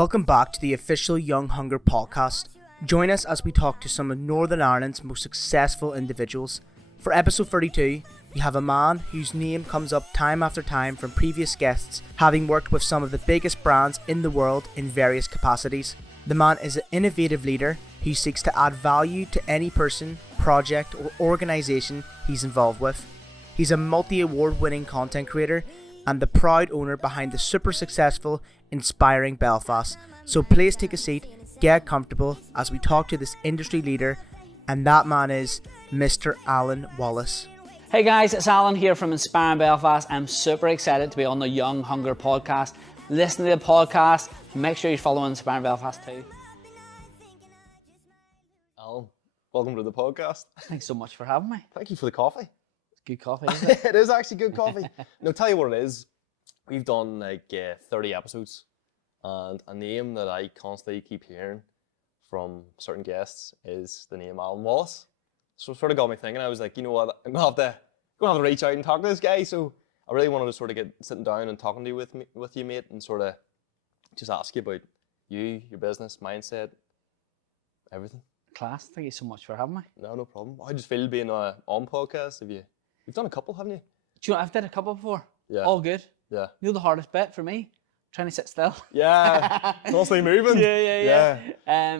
Welcome back to the official Young Hunger podcast. Join us as we talk to some of Northern Ireland's most successful individuals. For episode 32, we have a man whose name comes up time after time from previous guests, having worked with some of the biggest brands in the world in various capacities. The man is an innovative leader who seeks to add value to any person, project or organisation he's involved with. He's a multi-award winning content creator and the proud owner behind the super successful Inspiring Belfast. So please take a seat, get comfortable as we talk to this industry leader, and that man is Mr. Alan Wallace. Hey guys, it's Alan here from Inspiring Belfast. I'm super excited to be on the Young Hunger podcast. Listen to the podcast. Make sure you're following Inspiring Belfast too. Alan, welcome to the podcast. Thanks so much for having me. Thank you for the coffee. It's good coffee, isn't it? It is actually good coffee. No, tell you what it is. We've done like 30 episodes, and a name that I constantly keep hearing from certain guests is the name Alan Wallace. So it sort of got me thinking. I was like, you know what, I'm gonna have to reach out and talk to this guy. So I really wanted to sort of get sitting down and talking to you with you, mate, and sort of just ask you about you, your business, mindset, everything. Class. Thank you so much for having me. No problem. I just feel being on podcasts. You've done a couple, haven't you? Do you know, I've done a couple before. Yeah. All good. Yeah. You know the hardest bit for me? Trying to sit still. Yeah. Constantly moving. Yeah.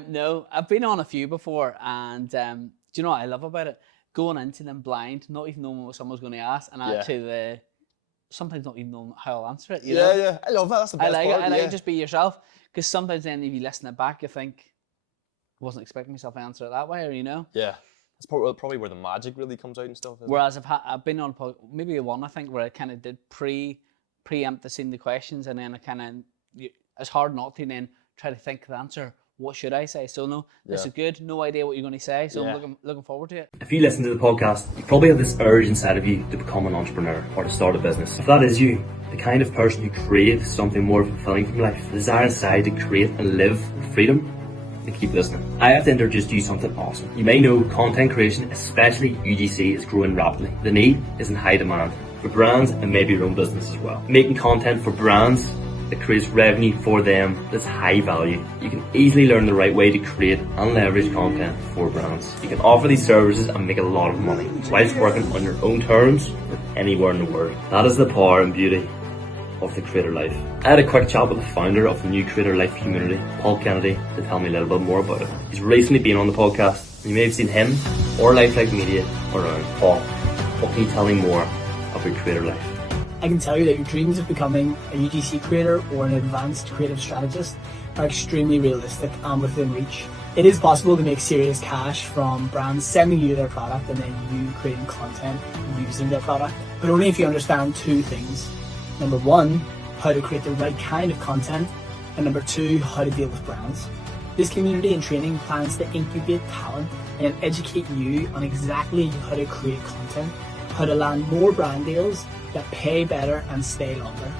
No, I've been on a few before, and do you know what I love about it? Going into them blind, not even knowing what someone's going to ask, and actually sometimes not even knowing how I'll answer it. You know? Yeah. I love that. That's the best part. I like it. Just be yourself, because sometimes then if you listen it back, you think, I wasn't expecting myself to answer it that way, or you know. Yeah. It's probably where the magic really comes out and stuff. Whereas I've been on maybe one, I think, where I kind of did preempt the questions, and then I kind of, it's hard not to then try to think of the answer. What should I say? So no, this is good. No idea what you're going to say, so I'm looking forward to it. If you listen to the podcast, you probably have this urge inside of you to become an entrepreneur or to start a business. If that is you, the kind of person who craves something more fulfilling from life, the desire inside to create and live with freedom, then keep listening. I have to introduce to you something awesome. You may know content creation, especially UGC, is growing rapidly. The need is in high demand for brands and maybe your own business as well. Making content for brands that creates revenue for them that's high value. You can easily learn the right way to create and leverage content for brands. You can offer these services and make a lot of money whilst working on your own terms from anywhere in the world. That is the power and beauty of the Creator Life. I had a quick chat with the founder of the new Creator Life community, Paul Kennedy, to tell me a little bit more about it. He's recently been on the podcast. You may have seen him or Lifelike Media around. Paul, what can you tell me more about Creator Life? I can tell you that your dreams of becoming a UGC creator or an advanced creative strategist are extremely realistic and within reach. It is possible to make serious cash from brands sending you their product and then you creating content using their product, but only if you understand two things. Number one, how to create the right kind of content, and number two, how to deal with brands. This community and training plans to incubate talent and educate you on exactly how to create content, how to land more brand deals that pay better and stay longer.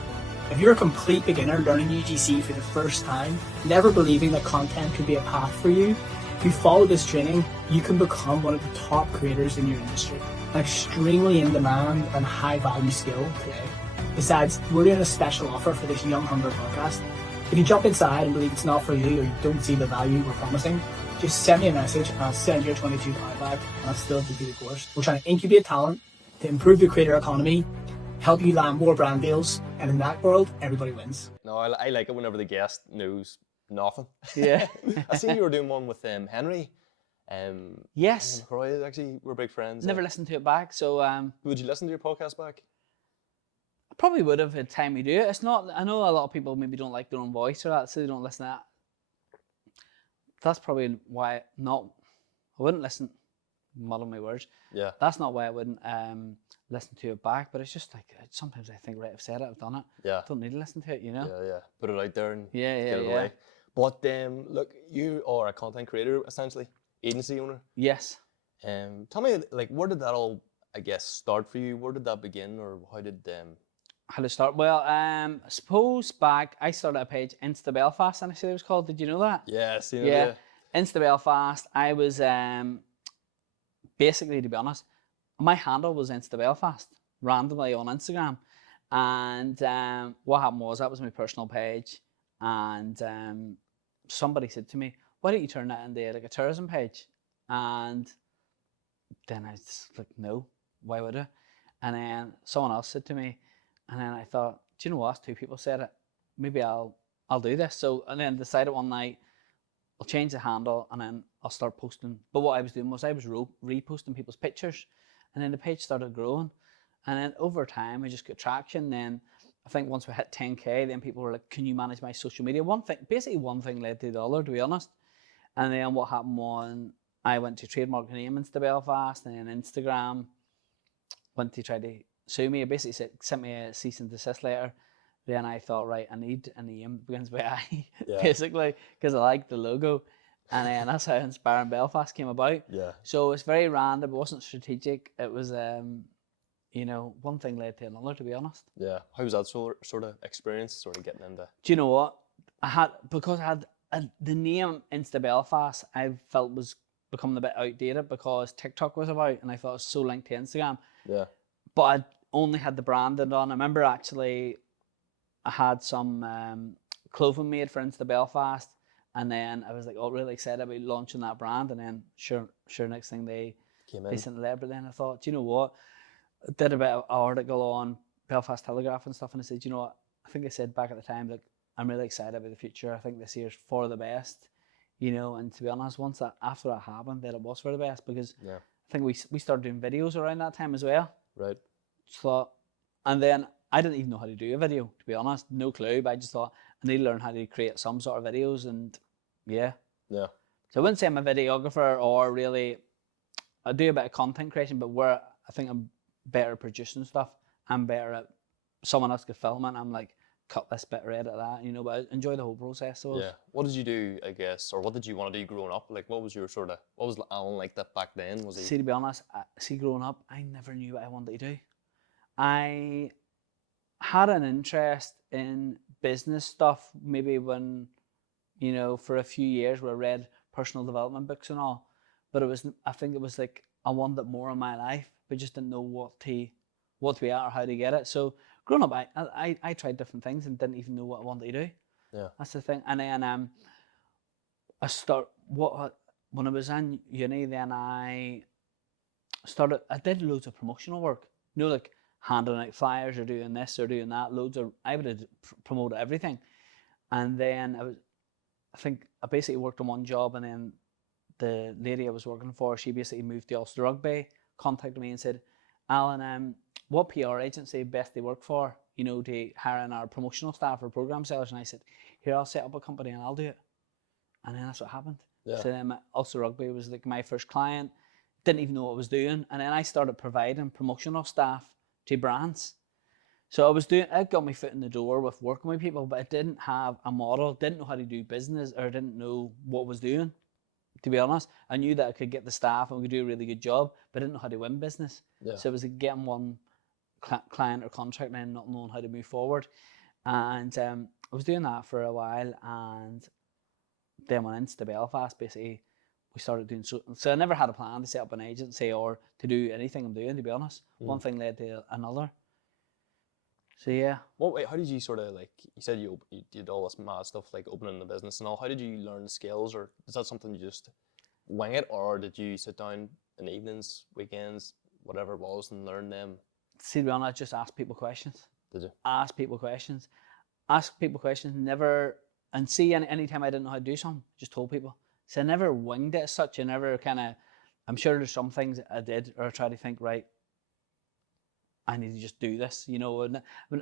If you're a complete beginner learning UGC for the first time, never believing that content could be a path for you, if you follow this training, you can become one of the top creators in your industry, an extremely in-demand and high-value skill today. Besides, we're doing a special offer for this Young Hunger podcast. If you jump inside and believe it's not for you or you don't see the value we're promising, just send me a message and I'll send you a £22 back and I'll still give you the course. We're trying to incubate talent, to improve the creator economy, help you land more brand deals, and in that world, everybody wins. No, I like it whenever the guest knows nothing. Yeah. I seen you were doing one with Henry. Yes. Roy, actually, we're big friends. Never listened to it back, so Would you listen to your podcast back? I probably would have had time to do it. It's not, I know a lot of people maybe don't like their own voice or that, so they don't listen to that. That's probably why I wouldn't listen, muddle my words. Yeah. That's not why I wouldn't listen to it back, but it's just like, sometimes I think, right, I've said it, I've done it. Yeah. I don't need to listen to it, you know? Yeah. Put it out there and get it away. But look, you are a content creator, essentially, agency owner. Yes. Tell me, like, where did that all, I guess, start for you? Where did that begin, or how did How to start? Well, I suppose I started a page, Insta Belfast, and I said it was called. Did you know that? Yes. Yeah. Insta Belfast. I was basically, to be honest, my handle was Insta Belfast, randomly on Instagram. And what happened was, that was my personal page. and somebody said to me, why don't you turn that into like a tourism page? And then I was like, no, why would I? And then someone else said to me, and then I thought, do you know what? Two people said it. Maybe I'll do this. So, and then decided one night, I'll change the handle and then I'll start posting. But what I was doing was I was reposting people's pictures, and then the page started growing. And then over time, I just got traction. Then I think once we hit 10K, then people were like, can you manage my social media? Basically one thing led to the other, to be honest. And then what happened was I went to trademark the name Insta Belfast, and then Instagram went to try to sue me. It basically sent me a cease and desist letter. Then I thought, right, I need a name that begins with I, basically, because I like the logo. And then that's how Inspiring Belfast came about. Yeah. So it's very random. It wasn't strategic. It was, you know, one thing led to another, to be honest. Yeah. How was that sort of experience, sort of getting into? Do you know what? Because I had the name Insta Belfast, I felt was becoming a bit outdated because TikTok was about, and I thought it was so linked to Instagram. Yeah. But I only had the branding on. I remember actually I had some clothing made for Insta Belfast, and then I was like, oh, really excited about launching that brand. And then sure, next thing they sent a letter. But then I thought, do you know what? I did a bit of an article on Belfast Telegraph and stuff, and I said, you know what? I think I said back at the time, like, I'm really excited about the future. I think this year's for the best, you know. And to be honest, after that happened, then it was for the best, because I think we started doing videos around that time as well. Right. So, and then I didn't even know how to do a video, to be honest, no clue. But I just thought I need to learn how to create some sort of videos, and yeah. So I wouldn't say I'm a videographer, or really, I do a bit of content creation, but where I think I'm better at producing stuff, I'm better at someone else could film it. I'm like, cut this bit, edit that, you know. But I enjoy the whole process. So yeah. What did you do, I guess, or what did you want to do growing up? Like, what was Alan like that back then? Was he? See, to be honest, growing up, I never knew what I wanted to do. I had an interest in business stuff, maybe when, you know, for a few years where I read personal development books and all. But I think it was like I wanted more in my life, but just didn't know what to be at or how to get it. So growing up, I tried different things and didn't even know what I wanted to do. Yeah. That's the thing. And then when I was in uni, then I did loads of promotional work. You know, like handing out flyers or doing this or doing that. I would have promoted everything. And then I think I basically worked on one job, and then the lady I was working for, she basically moved to Ulster Rugby, contacted me and said, Alan, what PR agency best they work for, you know, to hire in our promotional staff or program sellers? And I said, here, I'll set up a company and I'll do it. And then that's what happened. Yeah. So then Ulster Rugby was like my first client. Didn't even know what I was doing. And then I started providing promotional staff to brands. So it got my foot in the door with working with people, but I didn't have a model, didn't know how to do business, or didn't know what I was doing. To be honest, I knew that I could get the staff and we could do a really good job, but I didn't know how to win business. Yeah. So it was like getting one client or contract and then not knowing how to move forward. And I was doing that for a while, and then when Insta Belfast, basically, we started doing so I never had a plan to set up an agency or to do anything I'm doing, to be honest. One thing led to another. So yeah. How did you sort of, like, you said you did all this mad stuff like opening the business and all. How did you learn the skills, or is that something you just wing it, or did you sit down in the evenings, weekends, whatever it was, and learn them? See, to be honest, just ask people questions. Did you? Ask people questions. Ask people questions. Never, and see, anytime I didn't know how to do something, just told people. So I never winged it as such. I never I'm sure there's some things I did, or I tried to think, right, I need to just do this, you know. And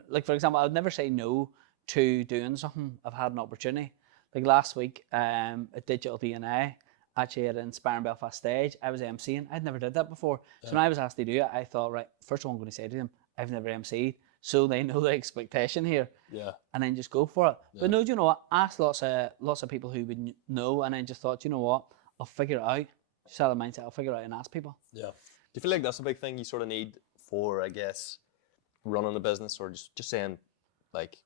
like, for example, I would never say no to doing something. I've had an opportunity. Like last week, at Digital DNA, actually at an Inspiring Belfast stage, I was emceeing. I'd never did that before. So when I was asked to do it, I thought, right, first of all, I'm going to say to them, I've never emceed, so they know the expectation here. Yeah. And then just go for it. Yeah. But no, do you know what? Ask lots of people who would know, and then just thought, you know what? I'll figure it out. Just had a mindset, I'll figure it out and ask people. Yeah. Do you feel like that's a big thing you sort of need for, I guess, running a business, or just saying, like,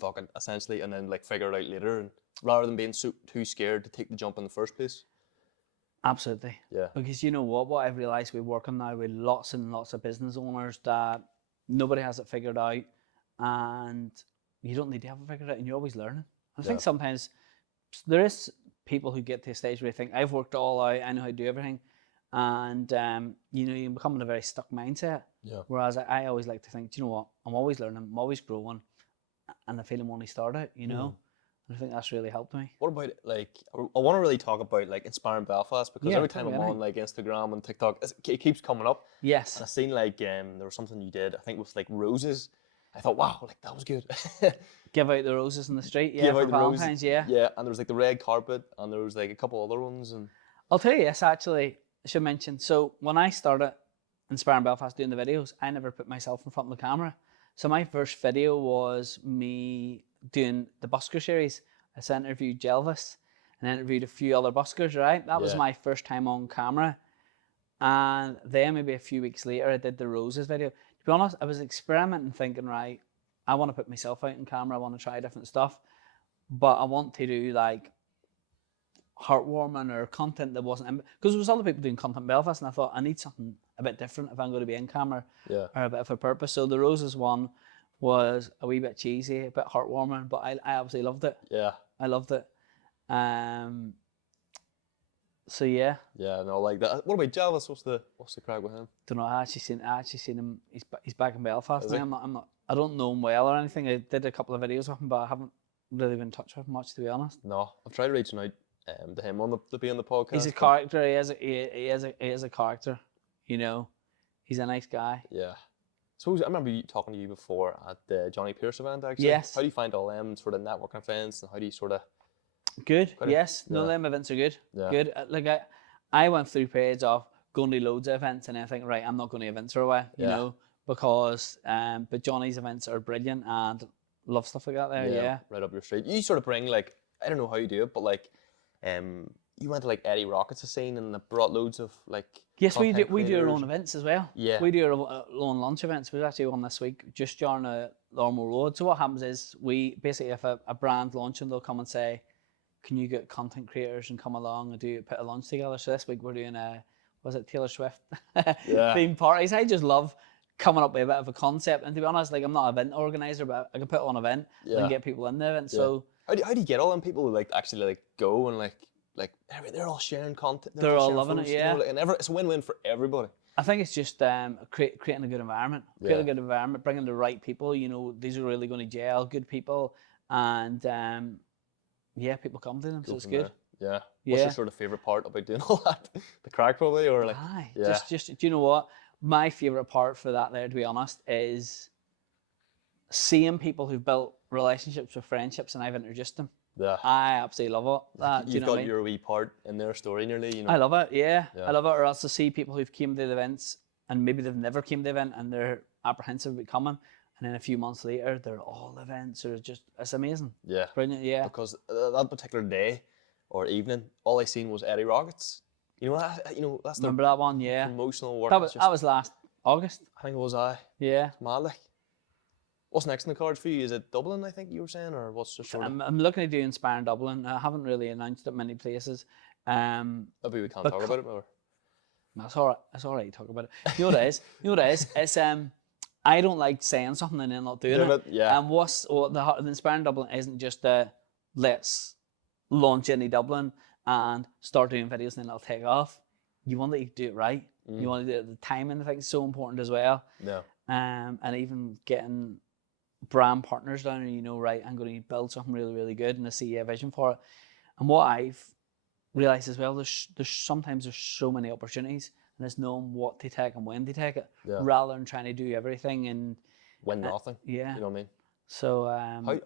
fuck it, essentially, and then like figure it out later, and rather than being too scared to take the jump in the first place? Absolutely. Yeah. Because you know what I've realised, we're working now with lots and lots of business owners that nobody has it figured out, and you don't need to have it figured out, and you're always learning. I Yeah. think sometimes there is people who get to a stage where they think, I've worked it all out, I know how to do everything, and you know, you become in a very stuck mindset. Yeah. Whereas I always like to think, do you know what, I'm always learning, I'm always growing, and I feel I'm only started, you know. And I think that's really helped me. What about, like, I want to really talk about, like, Inspiring Belfast, because Yeah, every tell time me I'm on, anything. like, Instagram and TikTok, it keeps coming up. Yes. And I seen, like, there was something you did, I think with, like, roses. I thought, wow, like, that was good. Give out the roses in the street, yeah, Give for out the roses. Valentine's, yeah. Yeah, and there was, like, the red carpet, and there was, like, a couple other ones. And I'll tell you this, actually, I should mention. So when I started Inspiring Belfast doing the videos, I never put myself in front of the camera. So my first video was me doing the busker series. I interviewed Jelvis and interviewed a few other buskers, right? That was Yeah. my first time on camera. And then maybe a few weeks later, I did the roses video. To be honest, I was experimenting, thinking, right, I want to put myself out in camera. I want to try different stuff. But I want to do, like, heartwarming or content that wasn't, because there was other people doing content in Belfast, and I thought I need something a bit different if I'm going to be in camera, yeah, or a bit of a purpose. So the roses one was a wee bit cheesy, a bit heartwarming, but I absolutely loved it. yeah, I loved it. So yeah, no, like that. What about Jelvis? What's the crack with him? don't know. I actually seen him. He's back in Belfast Is now. he? I'm not. I don't know him well or anything. I did a couple of videos with him, but I haven't really been in touch with him much, to be honest. No, I've tried reaching out to him on to be on the podcast. He's a but- character. He is a character. You know, he's a nice guy. Yeah. Suppose I remember talking to you before at the Johnny Pierce event, actually. Yes. How do you find all them sort of networking events, and how do you sort of? Good. Quite a- Yes. No, yeah. them events are good. Yeah. Good. Like I went through periods of going to loads of events, and I think, right, I'm not going to events for a while, you Yeah. know, because but Johnny's events are brilliant and love stuff like that there. Yeah. Right up your street. You sort of bring, like, I don't know how you do it, but like, you went to like Eddie Rockets' scene and brought loads of like. Yes, we do. content We do our creators. own events as well. Yeah. We do our own lunch events. We've actually one this week just during the Lormo Road. So what happens is we basically, if a brand launching, they'll come and say, "Can you get content creators and come along and put a lunch together?" So this week we're doing Taylor Swift theme parties. I just love coming up with a bit of a concept. And to be honest, like, I'm not an event organizer, but I can put on an event and get people in the event. Yeah. So How do you get all them people who like actually like go and like they're all sharing content. They're all sharing loving it, posts, you yeah. know, like, and it's a win-win for everybody. I think it's just creating a good environment. Create Yeah. a good environment, bringing the right people. You know, these are really going to gel, good people, and people come to them, so Go it's from good. there. Yeah. What's Yeah. your sort of favorite part about doing all that? The crack probably, or like. Aye, Yeah. just do you know what? My favorite part for that there, to be honest, is seeing people who've built relationships with friendships, and I've introduced them. Yeah. I absolutely love it. Do you You've know got what I mean? your wee part in their story nearly, you know. I love it, yeah. Yeah. I love it. Or else to see people who've came to the events and maybe they've never came to the event and they're apprehensive about coming, and then a few months later they're all events, or it's amazing. Yeah. Brilliant, yeah. Because that particular day or evening, all I seen was Eddie Rockets. You know that's the Remember that one? Yeah. promotional work. That It's was just- that was last August. I think it was Yeah. mad like. What's next in the cards for you? Is it Dublin? I think you were saying, or what's the sort of? I'm looking to do Inspiring Dublin. I haven't really announced it many places. Maybe we can't talk about it more. That's all right. That's all right. Talk about it. You know what it is? You know what it is? It's I don't like saying something and then not doing Yeah, it. but- yeah. And the Inspiring Dublin isn't just let's launch any Dublin and start doing videos and then it'll take off. You want to do it right. You want to do it. The timing, I think, is so important as well. Yeah. And even getting brand partners down and, you know, right, I'm going to build something really, really good and I see a vision for it. And what I've realized as well, there's sometimes there's so many opportunities, and it's knowing what to take and when to take it, Yeah. rather than trying to do everything. And When nothing. yeah. You know what I mean? So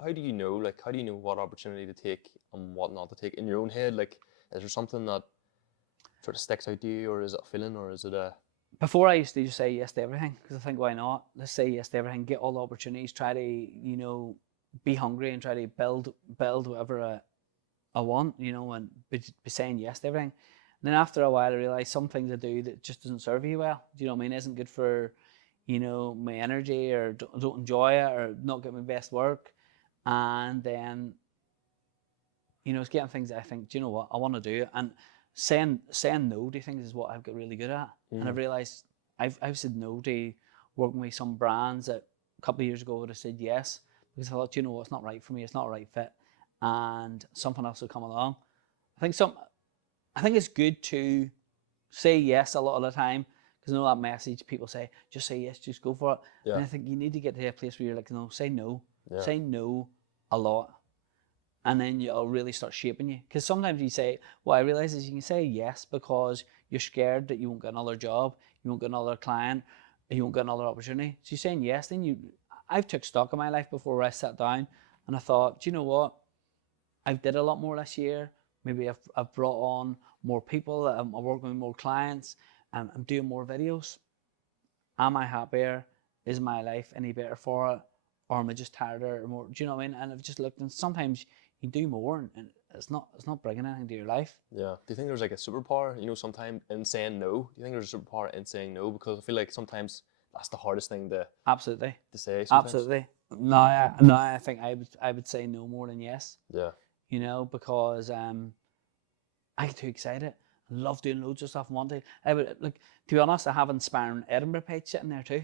How do you know? Like, how do you know what opportunity to take and what not to take in your own head? Like, is there something that sort of sticks out to you, or is it a feeling, or is it a? before I used to just say yes to everything, because I think, why not? Let's say yes to everything, get all the opportunities, try to, you know, be hungry and try to build whatever I want, you know, and be saying yes to everything. And then after a while, I realised some things I do that just doesn't serve you well. Do you know what I mean? Isn't good for, you know, my energy, or don't enjoy it, or not get my best work. And then, you know, it's getting things that I think, do you know what, I want to do. And saying no to things is what I've got really good at. And I've realised I've said no to working with some brands that a couple of years ago would have said yes, because I thought, you know what, it's not right for me, it's not a right fit, and something else will come along. I think it's good to say yes a lot of the time, because I know that message people say, just say yes, just go for it. Yeah. And I think you need to get to a place where you're like, no, say no. Yeah. Say no a lot. And then it'll really start shaping you. Because sometimes you say, what I realize is you can say yes because you're scared that you won't get another job, you won't get another client, you won't get another opportunity. So you're saying yes, then I've took stock of my life before where I sat down and I thought, do you know what? I've did a lot more this year. Maybe I've brought on more people, I'm working with more clients, and I'm doing more videos. Am I happier? Is my life any better for it? Or am I just tired or more? Do you know what I mean? And I've just looked, and sometimes you do more and it's not bringing anything to your life. Yeah. Do you think there's like a superpower, you know, sometimes in saying no? Do you think there's a superpower in saying no? Because I feel like sometimes that's the hardest thing to Absolutely. say sometimes. Absolutely. No, I think I would say no more than yes. Yeah. You know, because I get too excited. I love doing loads of stuff. I would, like, to be honest, I have Inspiring Edinburgh page sitting there too.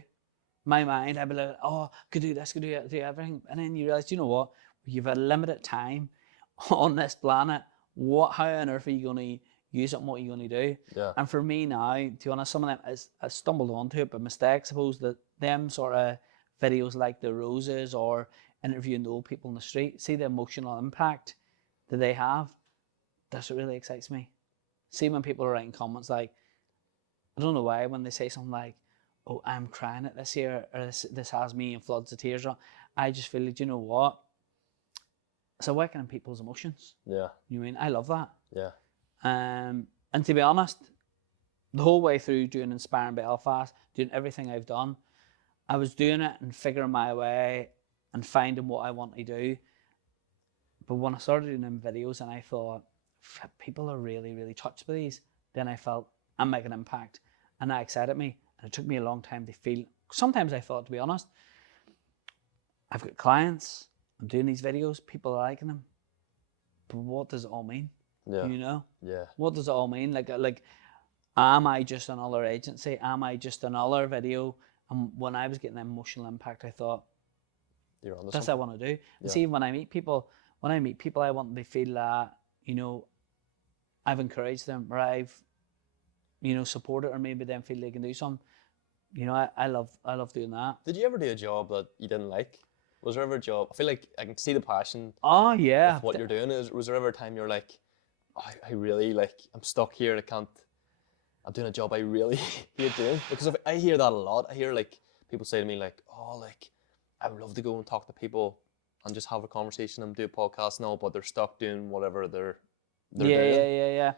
My mind, I'd be like, oh, could do this, could do everything. And then you realise, you know what? You've a limited time on this planet. How on earth are you going to use it and what are you going to do? Yeah. And for me now, to be honest, some of them, I stumbled onto it by mistake. I suppose that them sort of videos like the roses or interviewing the old people in the street, see the emotional impact that they have. That's what really excites me. See when people are writing comments like, I don't know why, when they say something like, oh, I'm crying at this year, or this has me in floods of tears, I just feel like, you know what? It's awakening people's emotions. Yeah. You know what I mean? I love that. Yeah. And to be honest, the whole way through doing Inspiring Belfast, doing everything I've done, I was doing it and figuring my way and finding what I want to do. But when I started doing them videos and I thought, people are really, really touched by these, then I felt I'm making an impact. And that excited me. And it took me a long time to feel. Sometimes I thought, to be honest, I've got clients, I'm doing these videos, people are liking them. But what does it all mean? Yeah. You know? Yeah. What does it all mean? Like, am I just another agency? Am I just another video? And when I was getting that emotional impact, I thought, You're on that's what I want to do. And see, when I meet people, I want them to feel that, you know, I've encouraged them, or I've, you know, supported, or maybe them feel they can do something. You know, I love doing that. Did you ever do a job that you didn't like? Was there ever a job? I feel like I can see the passion. Oh yeah. With what you're doing. Was there ever a time you're like, oh, I really like, I'm stuck here. I'm doing a job I really hate doing? Because I hear that a lot. I hear like people say to me like, oh, like I would love to go and talk to people and just have a conversation and do a podcast now, but they're stuck doing whatever they're doing. Yeah.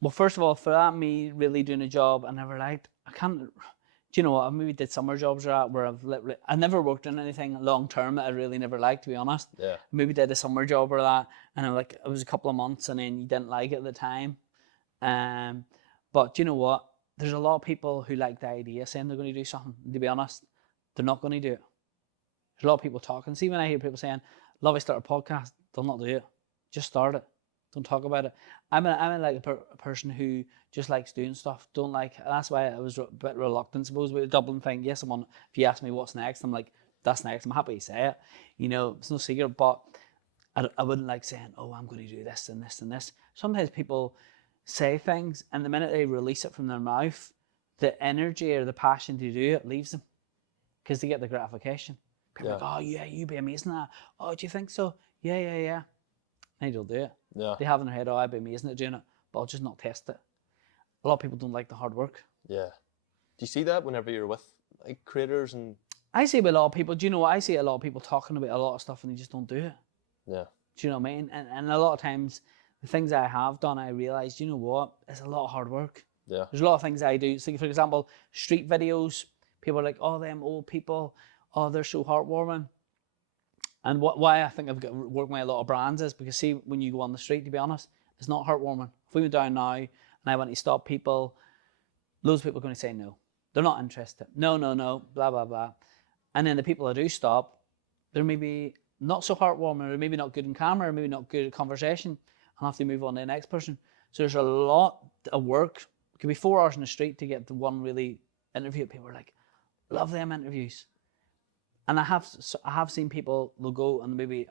Well, first of all, for that, me really doing a job I never liked, I can't. Do you know what? I maybe did summer jobs where I never worked on anything long term that I really never liked, to be honest. Yeah. Maybe did a summer job or that, and it was a couple of months, and then you didn't like it at the time. But do you know what? There's a lot of people who like the idea, saying they're going to do something. And to be honest, they're not going to do it. There's a lot of people talking. See, when I hear people saying, "Love, I start a podcast," they'll not do it. Just start it. Don't talk about it. I'm like a person who just likes doing stuff. Don't like. That's why I was a bit reluctant, suppose, with the Dublin thing. Yes, if you ask me what's next, I'm like, that's next. I'm happy to say it. You know, it's no secret. But I wouldn't like saying, oh, I'm going to do this and this and this. Sometimes people say things, and the minute they release it from their mouth, the energy or the passion to do it leaves them, because they get the gratification. People are like, oh yeah, you'd be amazing at that. Oh, do you think so? Yeah. And they'll do it. Yeah. They have in their head, oh, I'd be amazing at doing it, but I'll just not test it. A lot of people don't like the hard work. Yeah. Do you see that whenever you're with like creators and? I see with a lot of people. Do you know what? I see a lot of people talking about a lot of stuff and they just don't do it. Yeah. Do you know what I mean? And a lot of times, the things I have done, I realised, you know what? It's a lot of hard work. Yeah. There's a lot of things I do. So, for example, street videos. People are like, oh, them old people. Oh, they're so heartwarming. And why I think I've got working with a lot of brands is because, see, when you go on the street, to be honest, it's not heartwarming. If we went down now and I went to stop people, loads of people are going to say no. They're not interested. No, blah, blah, blah. And then the people that do stop, they're maybe not so heartwarming, or maybe not good in camera, or maybe not good at conversation. I'll have to move on to the next person. So there's a lot of work. It could be 4 hours in the street to get the one really interview. People are like, love them interviews. And I have seen people, they'll go and maybe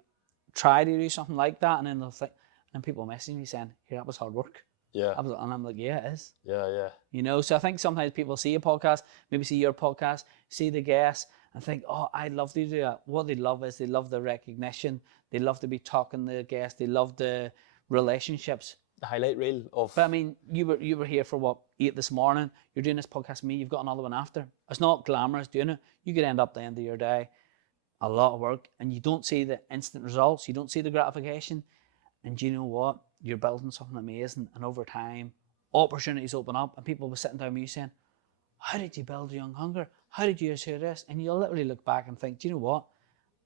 try to do something like that, and then they'll think, and people message me saying, "Here, that was hard work." Yeah. And I'm like, yeah, it is. Yeah, yeah. You know, so I think sometimes people see a podcast, maybe see your podcast, see the guests, and think, oh, I'd love to do that. What they love is they love the recognition. They love to be talking to the guests. They love the relationships. The highlight reel of. But I mean, you were here for what, 8 this morning. You're doing this podcast with me. You've got another one after. It's not glamorous doing it. You could end up at the end of your day, a lot of work, and you don't see the instant results. You don't see the gratification. And do you know what? You're building something amazing, and over time, opportunities open up, and people will be sitting down with you saying, how did you build Young Hunger? How did you do this? And you'll literally look back and think, do you know what?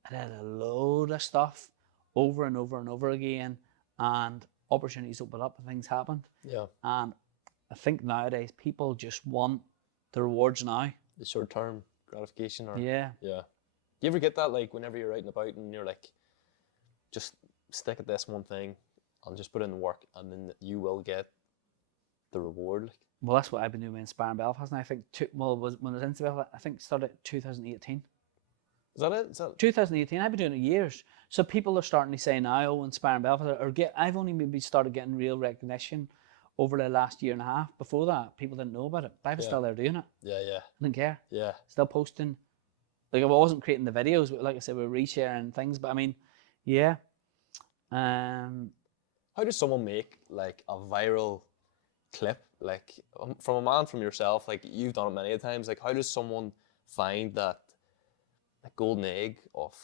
I did a load of stuff over and over and over again, and opportunities open up and things happened. Yeah. And I think nowadays people just want the rewards now. The short-term gratification. Or, Yeah. Yeah. Do you ever get that, like, whenever you're out and about and you're like, just stick at this one thing and just put in the work, and then you will get the reward? Like, Well, that's what I've been doing with Inspiring Belfast, and I think, when I was into Belfast, I think it started 2018. is that it? Is that 2018, I've been doing it years. So people are starting to say now, oh, Inspiring Belfast, I've only maybe started getting real recognition over the last year and a half. Before that, people didn't know about it, but I was still there doing it. Yeah, yeah, I didn't care. yeah. Still posting. Like, I wasn't creating the videos, but like I said, we're resharing things. But I mean, yeah. How does someone make like a viral clip, like from a man, from yourself? Like, you've done it many times. Like, how does someone find that golden egg of?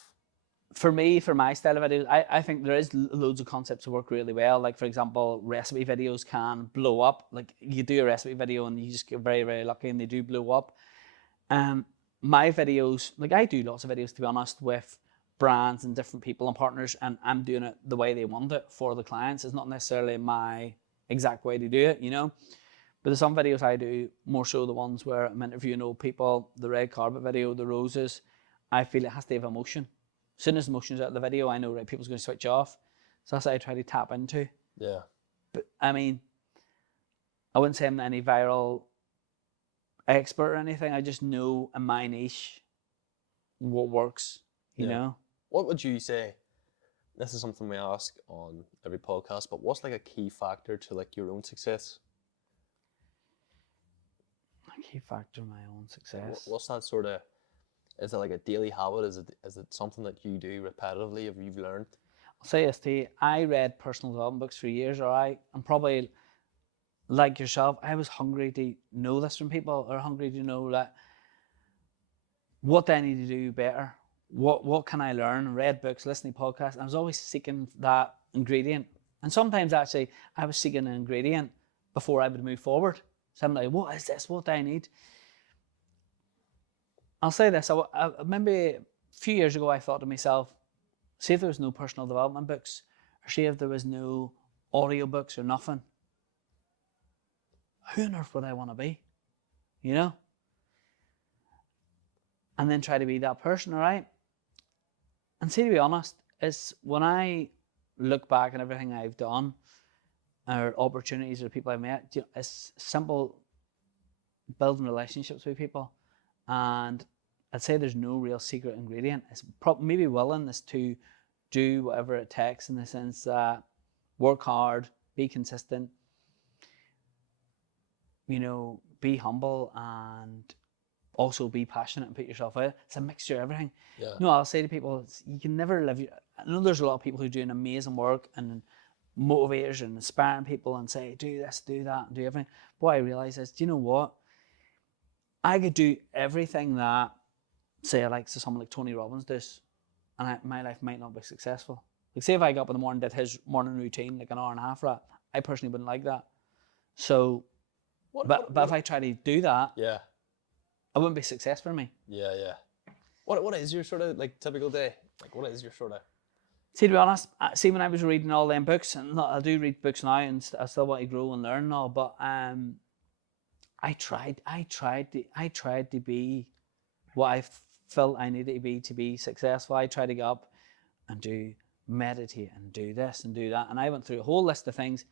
For me, for my style of videos, I think there is loads of concepts that work really well. Like, for example, recipe videos can blow up. Like, you do a recipe video and you just get very, very lucky and they do blow up. My videos, like, I do lots of videos, to be honest, with brands and different people and partners, and I'm doing it the way they want it for the clients. It's not necessarily my exact way to do it, you know. But there's some videos I do, more so the ones where I'm interviewing old people, the red carpet video, the roses. I feel it has to have emotion. As soon as emotion's out of the video, I know, right, people's going to switch off. So that's what I try to tap into. Yeah. But I mean, I wouldn't say I'm any viral expert or anything. I just know in my niche what works, you know. What would you say? This is something we ask on every podcast, but what's like a key factor to like your own success? A key factor in my own success. What's that sort of? Is it like a daily habit? Is it something that you do repetitively, if you've learned? I'll say this to you. I read personal development books for years, all right? And probably like yourself, I was hungry to know this from people, or hungry to know that what do I need to do better? What can I learn? Read books, listening to podcasts. And I was always seeking that ingredient. And sometimes actually I was seeking an ingredient before I would move forward. So I'm like, what is this? What do I need? I'll say this. I remember a few years ago, I thought to myself, see if there was no personal development books, or see if there was no audio books or nothing, who on earth would I want to be? You know? And then try to be that person, all right? And see, to be honest, it's when I look back on everything I've done, or opportunities or people I've met, you know, it's simple building relationships with people. And I'd say there's no real secret ingredient. It's maybe willingness to do whatever it takes, in the sense that work hard, be consistent, you know, be humble, and also be passionate and put yourself out. It's a mixture of everything. Yeah. No, I'll say to people, you can never live. I know there's a lot of people who are doing amazing work and motivators and inspiring people and say, do this, do that, and do everything. What I realize is, do you know what? I could do everything that, say, someone like Tony Robbins does, and my life might not be successful. Like, say if I got up in the morning, did his morning routine, like an hour and a half for that, I personally wouldn't like that. So, but if I try to do that, yeah, it wouldn't be success for me. yeah, yeah. What is your sort of like typical day? Like, what is your sort of? See, to be honest, see, when I was reading all them books, and I do read books now, and I still want to grow and learn and all, but I tried to be what I felt I needed to be successful. I tried to get up and do meditate and do this and do that, and I went through a whole list of things,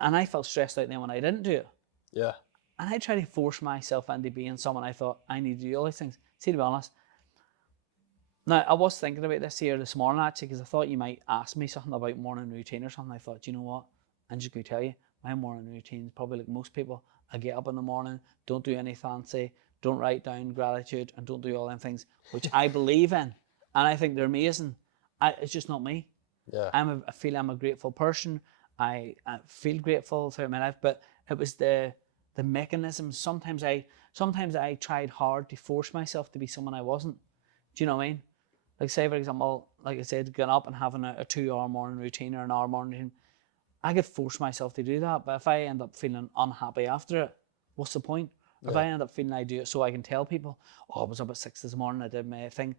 and I felt stressed out then when I didn't do it. Yeah. And I tried to force myself into being someone I thought I need to do all these things. See, to be honest, Now, I was thinking about this here this morning, actually, because I thought you might ask me something about morning routine or something. I thought, you know what? I'm just going to tell you, my morning routine is probably like most people. I get up in the morning, don't do any fancy, don't write down gratitude, and don't do all them things, which I believe in, and I think they're amazing. It's just not me. Yeah. I feel I'm a grateful person. I feel grateful throughout my life, but it was the mechanism. Sometimes I tried hard to force myself to be someone I wasn't. Do you know what I mean? Like, say, for example, like I said, getting up and having a 2-hour morning routine or an hour morning routine, I could force myself to do that. But if I end up feeling unhappy after it, what's the point? Yeah. If I end up feeling I do it so I can tell people, oh, I was up at 6 this morning, I did my thing.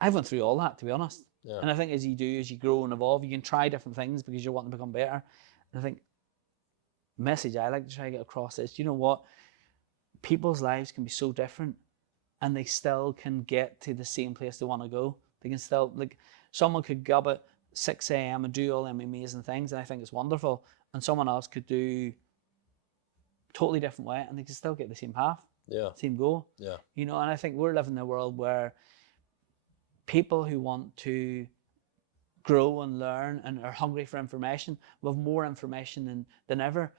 I went through all that, to be honest. Yeah. And I think as you grow and evolve, you can try different things because you're wanting to become better. And I think the message I like to try to get across is, you know what? People's lives can be so different, and they still can get to the same place they want to go. They can still, like, someone could go up at 6 a.m. and do all them amazing things, and I think it's wonderful. And someone else could do totally different way, and they can still get the same path, same goal. Yeah. You know, and I think we're living in a world where people who want to grow and learn and are hungry for information, we have more information than ever,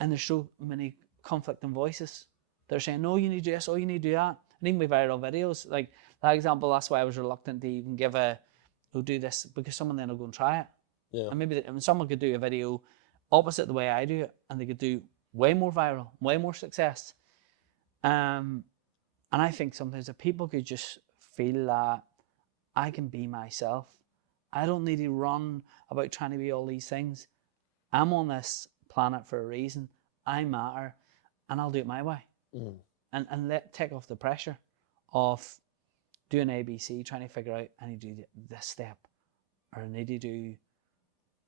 and there's so many conflicting voices. They're saying, no, you need to do this, oh, you need to do that. And even with viral videos, like that example, that's why I was reluctant to even do this, because someone then will go and try it. Yeah. And maybe someone could do a video opposite the way I do it, and they could do way more viral, way more success. And I think sometimes if people could just feel that I can be myself, I don't need to run about trying to be all these things. I'm on this planet for a reason. I matter, and I'll do it my way. Mm. And take off the pressure of doing ABC, trying to figure out I need to do this step, or I need to do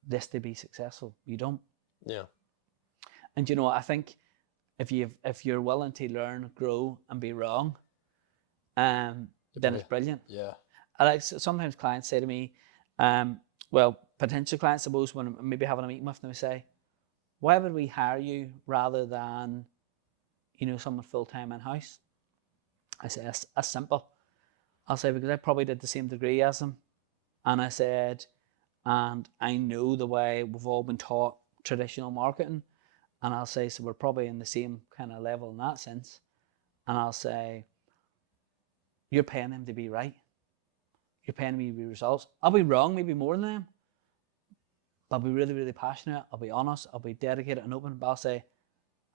this to be successful. You don't. Yeah. And you know what? I think if you're willing to learn, grow, and be wrong, then it's brilliant. Yeah. I like sometimes clients say to me, potential clients, suppose, when I'm maybe having a meeting with them, say, why would we hire you rather than, someone full-time in-house? I say, that's simple. I'll say, because I probably did the same degree as them. And I said, and I know the way we've all been taught traditional marketing. And I'll say, so we're probably in the same kind of level in that sense. And I'll say, you're paying them to be right. You're paying me to be results. I'll be wrong, maybe more than them. But I'll be really, really passionate. I'll be honest. I'll be dedicated and open. But I'll say,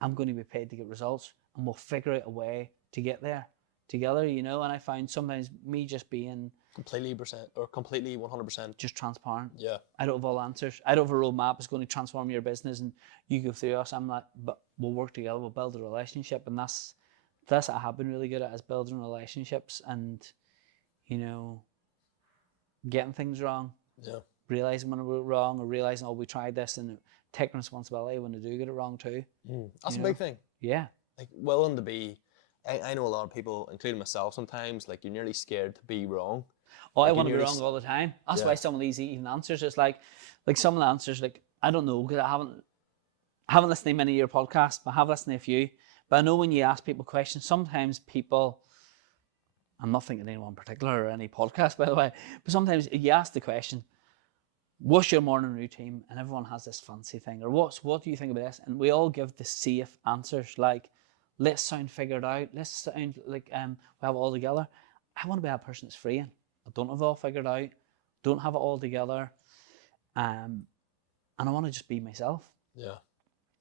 I'm going to be paid to get results, and we'll figure out a way to get there together, And I find sometimes me just being completely 100% just transparent. Yeah. I don't have all answers. I don't have a roadmap that's going to transform your business and you go through us. I'm not, but we'll work together. We'll build a relationship, and that's what I have been really good at, is building relationships and, getting things wrong. Yeah. Realizing when we're wrong, or realizing, we tried this, and taking responsibility when they do get it wrong too. That's a big thing. Yeah. Like, willing to be, I know a lot of people, including myself sometimes, like, you're nearly scared to be wrong. Oh, I want to be wrong all the time. That's why some of these even answers, it's like some of the answers, like, I don't know, because I haven't listened to many of your podcasts, but I have listened to a few. But I know when you ask people questions, sometimes people, I'm not thinking of anyone in particular or any podcast, by the way, but sometimes you ask the question, what's your morning routine? And everyone has this fancy thing. Or what do you think about this? And we all give the safe answers, like, let's sound figured out. Let's sound like we have it all together. I want to be that person that's freeing. I don't have it all figured out. Don't have it all together. And I want to just be myself. Yeah.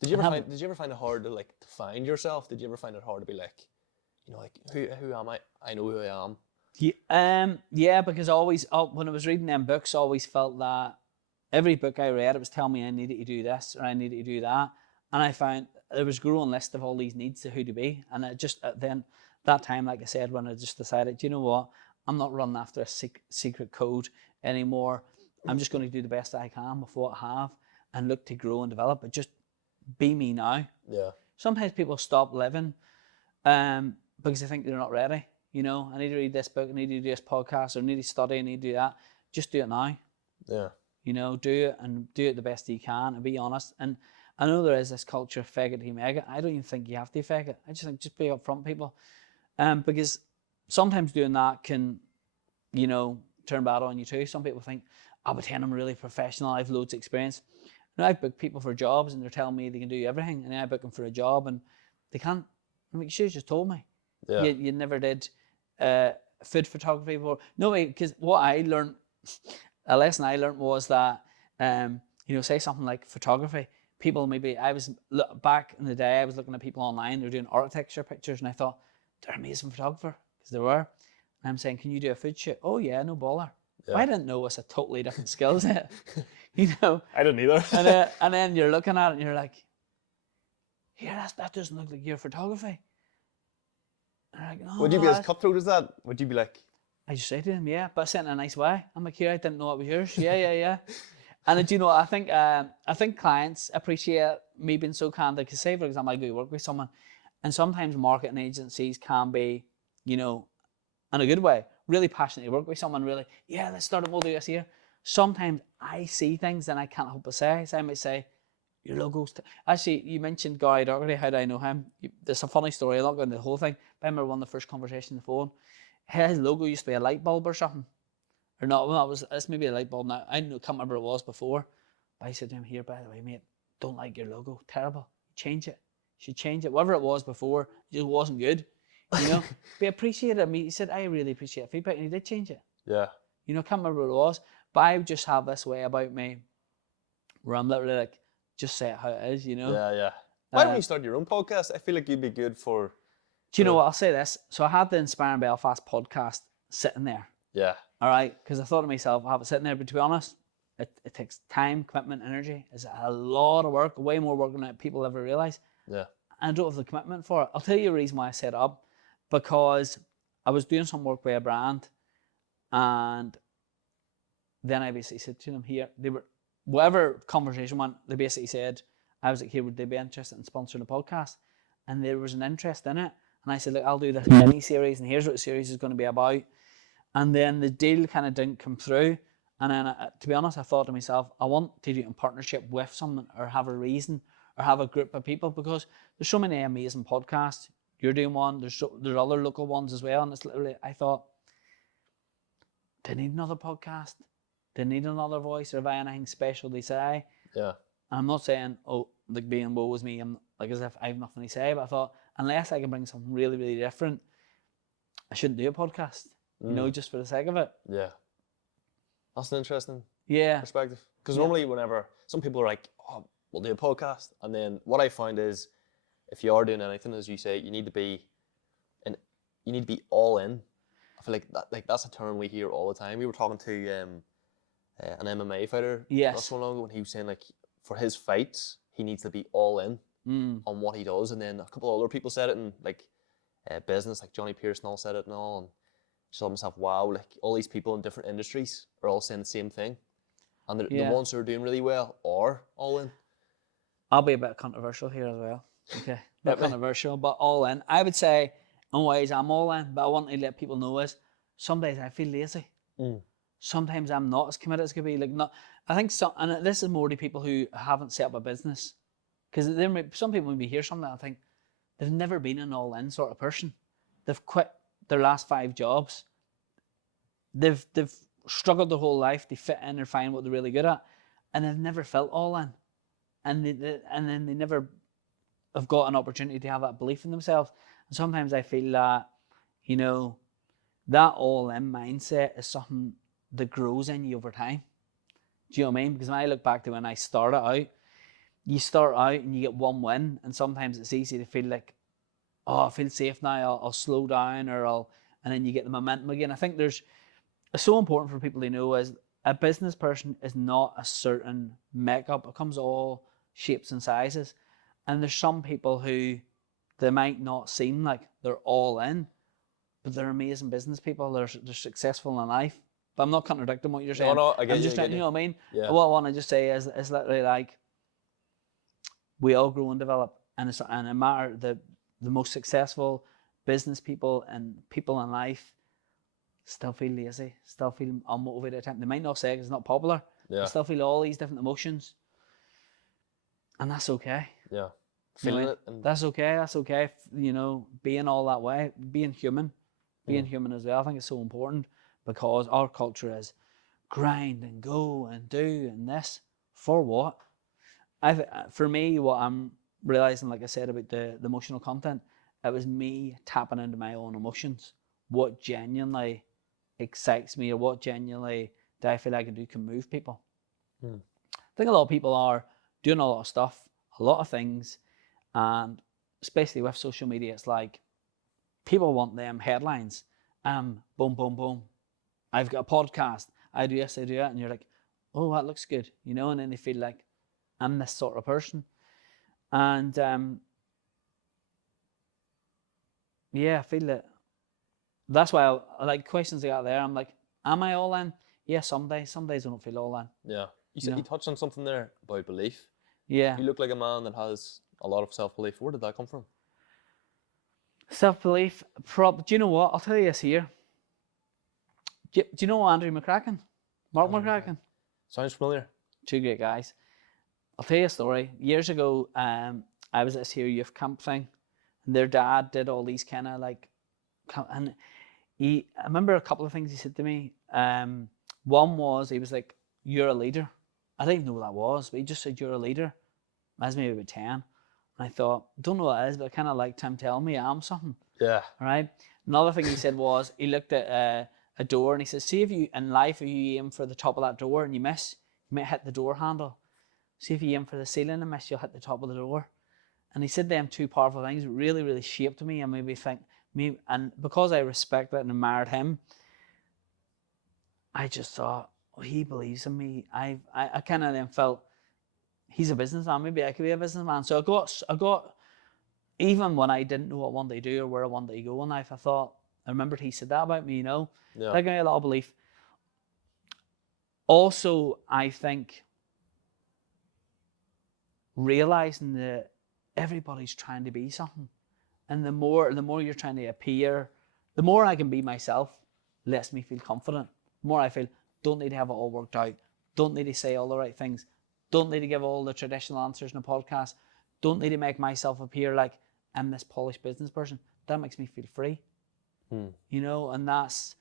Did you ever find it hard to find yourself? Did you ever find it hard to be like, who am I? I know who I am. Yeah, because I always, when I was reading them books, I always felt that every book I read, it was telling me I needed to do this or I needed to do that. And I found there was a growing list of all these needs of who to be. And it just, then that time, like I said, when I just decided, you know what, I'm not running after a secret code anymore. I'm just going to do the best I can with what I have and look to grow and develop, but just be me now. Yeah. Sometimes people stop living because they think they're not ready. I need to read this book, I need to do this podcast, or I need to study, I need to do that. Just do it now. Yeah. Do it, and do it the best you can, and be honest. And I know there is this culture of fake it till you make it. I don't even think you have to fake it. I just think just be upfront, people. Because sometimes doing that can, you know, turn bad on you too. Some people think, oh, pretend I'm really professional, I've loads of experience. And I've booked people for jobs and they're telling me they can do everything, and then I book them for a job and they can't. I mean, you should have just told me. Yeah. You never did food photography before. No way, because what I learned, a lesson I learned was that, you know, say something like photography. People maybe, back in the day, I was looking at people online, they're doing architecture pictures, and I thought, they're an amazing photographer, because they were. And I'm saying, can you do a food shoot? Oh yeah, no bother. Yeah. Well, I didn't know it's a totally different skill set, you know. I didn't either. And then you're looking at it and you're like, yeah, that doesn't look like your photography. And like, no, Would you be as cutthroat as that? Would you be like, I just say to them, yeah, but I said it in a nice way. I'm like, here, I didn't know it was yours. Yeah. And do you know, I think clients appreciate me being so candid. Because say, for example, I go work with someone, and sometimes marketing agencies can be, you know, in a good way, really passionately work with someone, really, yeah, let's start it, we'll do this here. Sometimes I see things and I can't help but say. So I might say, your logo's... Actually, you mentioned Gary Doherty. How do I know him? There's a funny story. I'm not going into the whole thing. But I remember one of the first conversations on the phone. His logo used to be a light bulb or something. Or not, well, it's maybe a light bulb now. I can't remember what it was before. But I said to him, here, by the way, mate, don't like your logo. Terrible. Change it. You should change it. Whatever it was before, it just wasn't good. You know? But appreciate it. He said, I really appreciate feedback. And he did change it. yeah, You know, I can't remember what it was. But I just have this way about me where I'm literally like, just say it how it is, you know? yeah. Why don't you start your own podcast? I feel like you'd be good for... Do you know what? I'll say this. So I had the Inspiring Belfast podcast sitting there. Yeah. All right? Because I thought to myself, I have it sitting there. But to be honest, it takes time, commitment, energy. It's a lot of work, way more work than people ever realize. Yeah. And I don't have the commitment for it. I'll tell you a reason why I set it up. Because I was doing some work with a brand. And then I basically said to them, here, they were... Whatever conversation went, they basically said, I was like, here, would they be interested in sponsoring a podcast? And there was an interest in it. And I said, look, I'll do this mini series, and here's what the series is going to be about. And then the deal kind of didn't come through. And then, to be honest, I thought to myself, I want to do it in partnership with someone, or have a reason, or have a group of people, because there's so many amazing podcasts. You're doing one, there's other local ones as well. And it's literally, I thought, do I need another podcast? Do I need another voice, or have I anything special to say? Yeah. And I'm not saying, oh, like being woe is me, I'm like as if I have nothing to say, but I thought, unless I can bring something really, really different, I shouldn't do a podcast, you know, just for the sake of it. Yeah. That's an interesting Yeah. perspective. Because normally whenever some people are like, oh, we'll do a podcast. And then what I found is, if you are doing anything, as you say, you need to be all in. I feel like that's a term we hear all the time. We were talking to an MMA fighter not so long ago, and he was saying, like, for his fights, he needs to be all in on what he does. And then a couple of other people said it in like business, like Johnny Pearson all said it and all. And I thought to myself, wow, like all these people in different industries are all saying the same thing. And the ones who are doing really well are all in. I'll be a bit controversial here as well. Okay, a bit controversial, but all in. I would say, in ways, I'm all in, but I want to let people know is, some days I feel lazy. Sometimes I'm not as committed as I could be. Like, not, I think some, and this is more to people who haven't set up a business, because some people maybe hear something and think they've never been an all-in sort of person. They've quit their last 5 jobs. They've struggled their whole life. They fit in or find what they're really good at, and they've never felt all in, and then they never have got an opportunity to have that belief in themselves. And sometimes I feel that, you know, that all-in mindset is something that grows in you over time. Do you know what I mean? Because when I look back to when I started out, you start out and you get one win, and sometimes it's easy to feel like, oh, I feel safe now, I'll slow down, and then you get the momentum again. I think it's so important for people to know is a business person is not a certain makeup. It comes all shapes and sizes. And there's some people who they might not seem like they're all in, but they're amazing business people. They're successful in life. But I'm not contradicting what you're saying. No, I get I'm you. just trying, you know what I mean? Yeah. What I want to just say is literally like, we all grow and develop, and it matter the most successful business people and people in life still feel lazy, still feel unmotivated at times. They might not say it 'cause it's not popular. Yeah. They still feel all these different emotions, and that's okay. Yeah. Feeling it. And That's okay. That's okay. You know, being all that way, being human. being human as well. I think it's so important because our culture is grind and go and do and this. For what? For me, what I'm realizing, like I said, about the emotional content, it was me tapping into my own emotions. What genuinely excites me, or what genuinely do I feel I can do can move people. I think a lot of people are doing a lot of stuff, a lot of things, and especially with social media, it's like people want them headlines. Boom, boom, boom. I've got a podcast. I do this, I do that, and you're like, oh, that looks good, you know, and then they feel like I'm this sort of person. And yeah, I feel that that's why I like questions I got there. I'm like, am I all in? Yeah, some days I don't feel all in. Yeah. You touched on something there about belief. Yeah. You look like a man that has a lot of self-belief. Where did that come from? Self-belief, do you know what? I'll tell you this here. Do you know Andrew McCracken? Mark McCracken? Sounds familiar. Two great guys. I'll tell you a story. Years ago, I was at this here youth camp thing, and their dad did all these kind of like, and I remember a couple of things he said to me. One was, he was like, you're a leader. I didn't even know what that was, but he just said, you're a leader. I was maybe about 10. And I thought, don't know what it is, but I kind of liked him telling me I'm something. Yeah. All right. Another thing he said was, he looked at a door and he says, see if you, in life, if you aim for the top of that door and you miss, you might hit the door handle. See if you aim for the ceiling and miss, you'll hit the top of the door. And he said them two powerful things really, really shaped me and made me think, and because I respect that and admired him, I just thought, oh, he believes in me. I kind of then felt, he's a businessman, maybe I could be a businessman. So I got, even when I didn't know what I wanted to do or where I wanted to go in life, I remembered he said that about me, you know. Yeah. That gave me a lot of belief. Also, I think realizing that everybody's trying to be something, and the more you're trying to appear, the more I can be myself, lets me feel confident. The more I feel, don't need to have it all worked out, don't need to say all the right things, don't need to give all the traditional answers in a podcast, don't need to make myself appear like I'm this polished business person. That makes me feel free. You know, and that's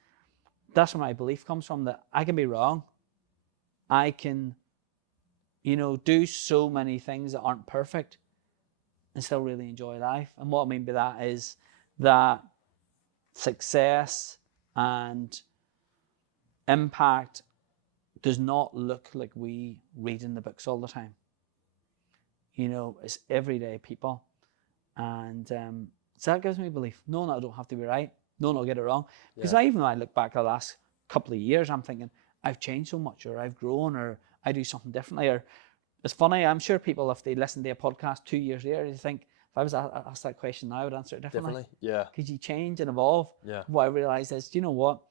where my belief comes from, that I can be wrong. I can, you know, do so many things that aren't perfect and still really enjoy life. And what I mean by that is that success and impact does not look like we read in the books all the time. You know, it's everyday people. And so that gives me belief. Knowing that I don't have to be right. Knowing I'll get it wrong. Because even though I look back at the last couple of years, I'm thinking, I've changed so much, or I've grown, or I do something differently. Or it's funny, I'm sure people, if they listen to a podcast 2 years later, they think, if I was asked that question now, I would answer it differently. Yeah. Because you change and evolve. Yeah. What I realised is, do you know what?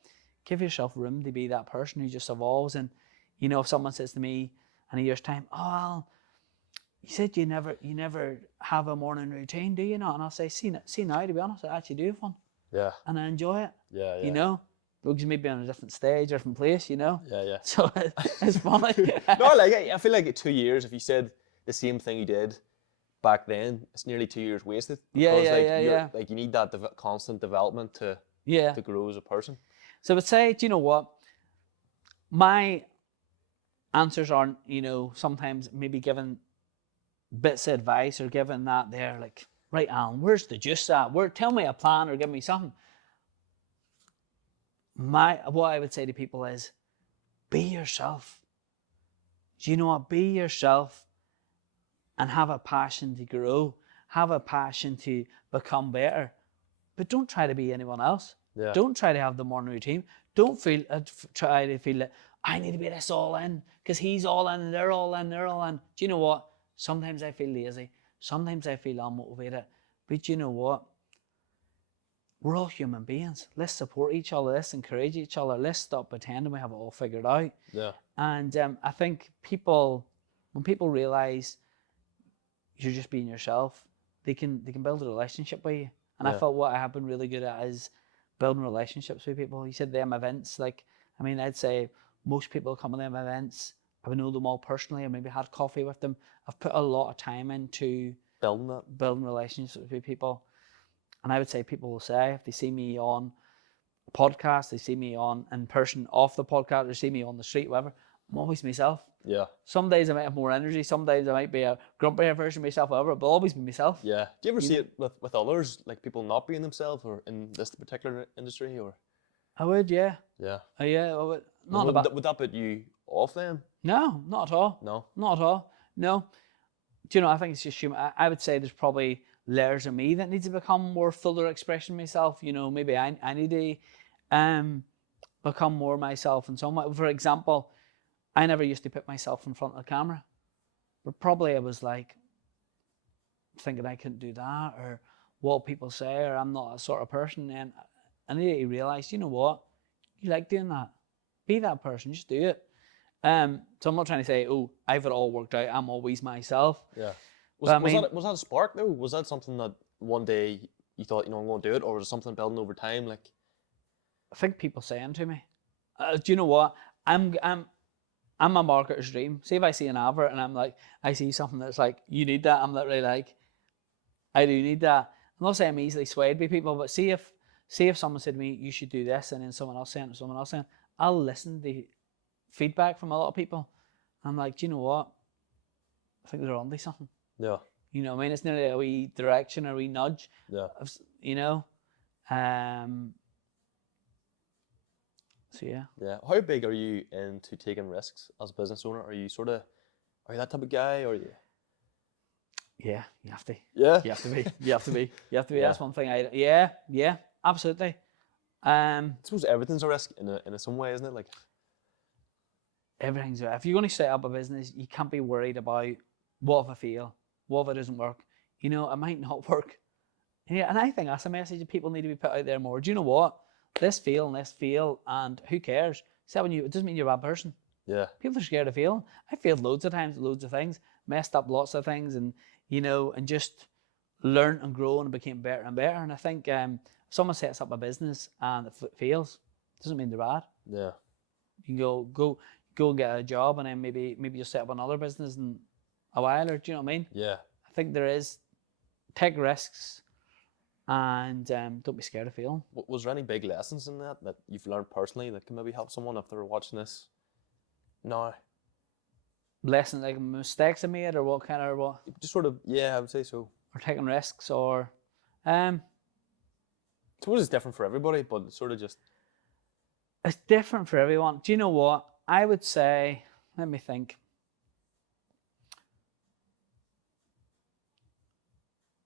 Give yourself room to be that person who just evolves. And, you know, if someone says to me in a year's time, oh, Alan, you said you never have a morning routine, do you not? And I'll say, see now, to be honest, I actually do have one. Yeah. And I enjoy it. Yeah. You know? Because maybe on a different stage, different place, you know? Yeah. So it's funny. No, I like it. I feel like 2 years, if you said the same thing you did back then, it's nearly 2 years wasted. Because, like you need that constant development to grow as a person. So I would say, do you know what? My answers aren't, you know, sometimes maybe given bits of advice or given that they're like, right, Alan, where's the juice at? Tell me a plan or give me something. What I would say to people is, be yourself. Do you know what? Be yourself and have a passion to grow. Have a passion to become better. But don't try to be anyone else. Yeah. Don't try to have the morning routine. Don't try to feel that I need to be this all in because he's all in and they're all in, they're all in. Do you know what? Sometimes I feel lazy. Sometimes I feel unmotivated. But you know what? We're all human beings. Let's support each other. Let's encourage each other. Let's stop pretending we have it all figured out. Yeah. And I think when people realize you're just being yourself, they can build a relationship with you. And I felt what I have been really good at is building relationships with people. You said them events, like, I mean, I'd say most people come to them events, I know them all personally, I maybe had coffee with them. I've put a lot of time into building relationships with people. And I would say people will say, if they see me on podcast, they see me on in person off the podcast, they see me on the street, whatever. I'm always myself. Yeah. Some days I might have more energy, some days I might be a grumpier version of myself, whatever, but I'll always be myself. Yeah. Do you ever see it with others, like people not being themselves, or in this particular industry, or? I would, yeah. Yeah. Yeah, I would. Not would, about. would that put you off then? No, not at all. No. Not at all. No. Do you know, I think it's just human. I would say there's probably layers of me that needs to become more fuller expression myself. You know, maybe I need to become more myself in some way. For example, I never used to put myself in front of the camera. But probably I was like thinking I couldn't do that, or what people say, or I'm not a sort of person. And I need to realize, you know what? You like doing that. Be that person, just do it. So I'm not trying to say, oh, I've it all worked out, I'm always myself. Yeah. Was that a spark though? Was that something that one day you thought, I'm going to do it, or was it something building over time? Like, I think people saying to me, do you know what? I'm a marketer's dream. See if I see an advert and I'm like, I see something that's like, you need that. I'm literally like, I do need that. I'm not saying I'm easily swayed by people, but see if someone said to me, you should do this, and then someone else saying, I'll listen to feedback from a lot of people. I'm like, do you know what? I think they're onto something. yeah. You know what I mean? It's nearly a wee direction or a wee nudge. Yeah. You know? So yeah. Yeah. How big are you into taking risks as a business owner? Are you that type of guy, or are you? Yeah, you have to. Yeah. You have to be. You have to be. You have to be. Yeah. That's one thing yeah, absolutely. I suppose everything's a risk in some way, isn't it? Like, everything's, if you're going to set up a business, you can't be worried about what if I fail, what if it doesn't work. You know, it might not work. Yeah, and I think that's a message that people need to be put out there more. Do you know what? Let's fail, and who cares? It doesn't mean you're a bad person. yeah. People are scared of failing. I failed loads of times, loads of things, messed up lots of things, and you know, and just learned and grown and became better and better. And I think if someone sets up a business and it fails, doesn't mean they're bad. Yeah. You can go and get a job, and then maybe you set up another business in a while, or do you know what I mean? Yeah. I think there is, take risks, and don't be scared of failing. Was there any big lessons in that you've learned personally that can maybe help someone if they're watching this? No. Lessons like mistakes I made, or what kind of what? Just sort of, yeah, I would say so. Or taking risks, or I suppose it's different for everybody, but it's sort of just. It's different for everyone. Do you know what? I would say, let me think.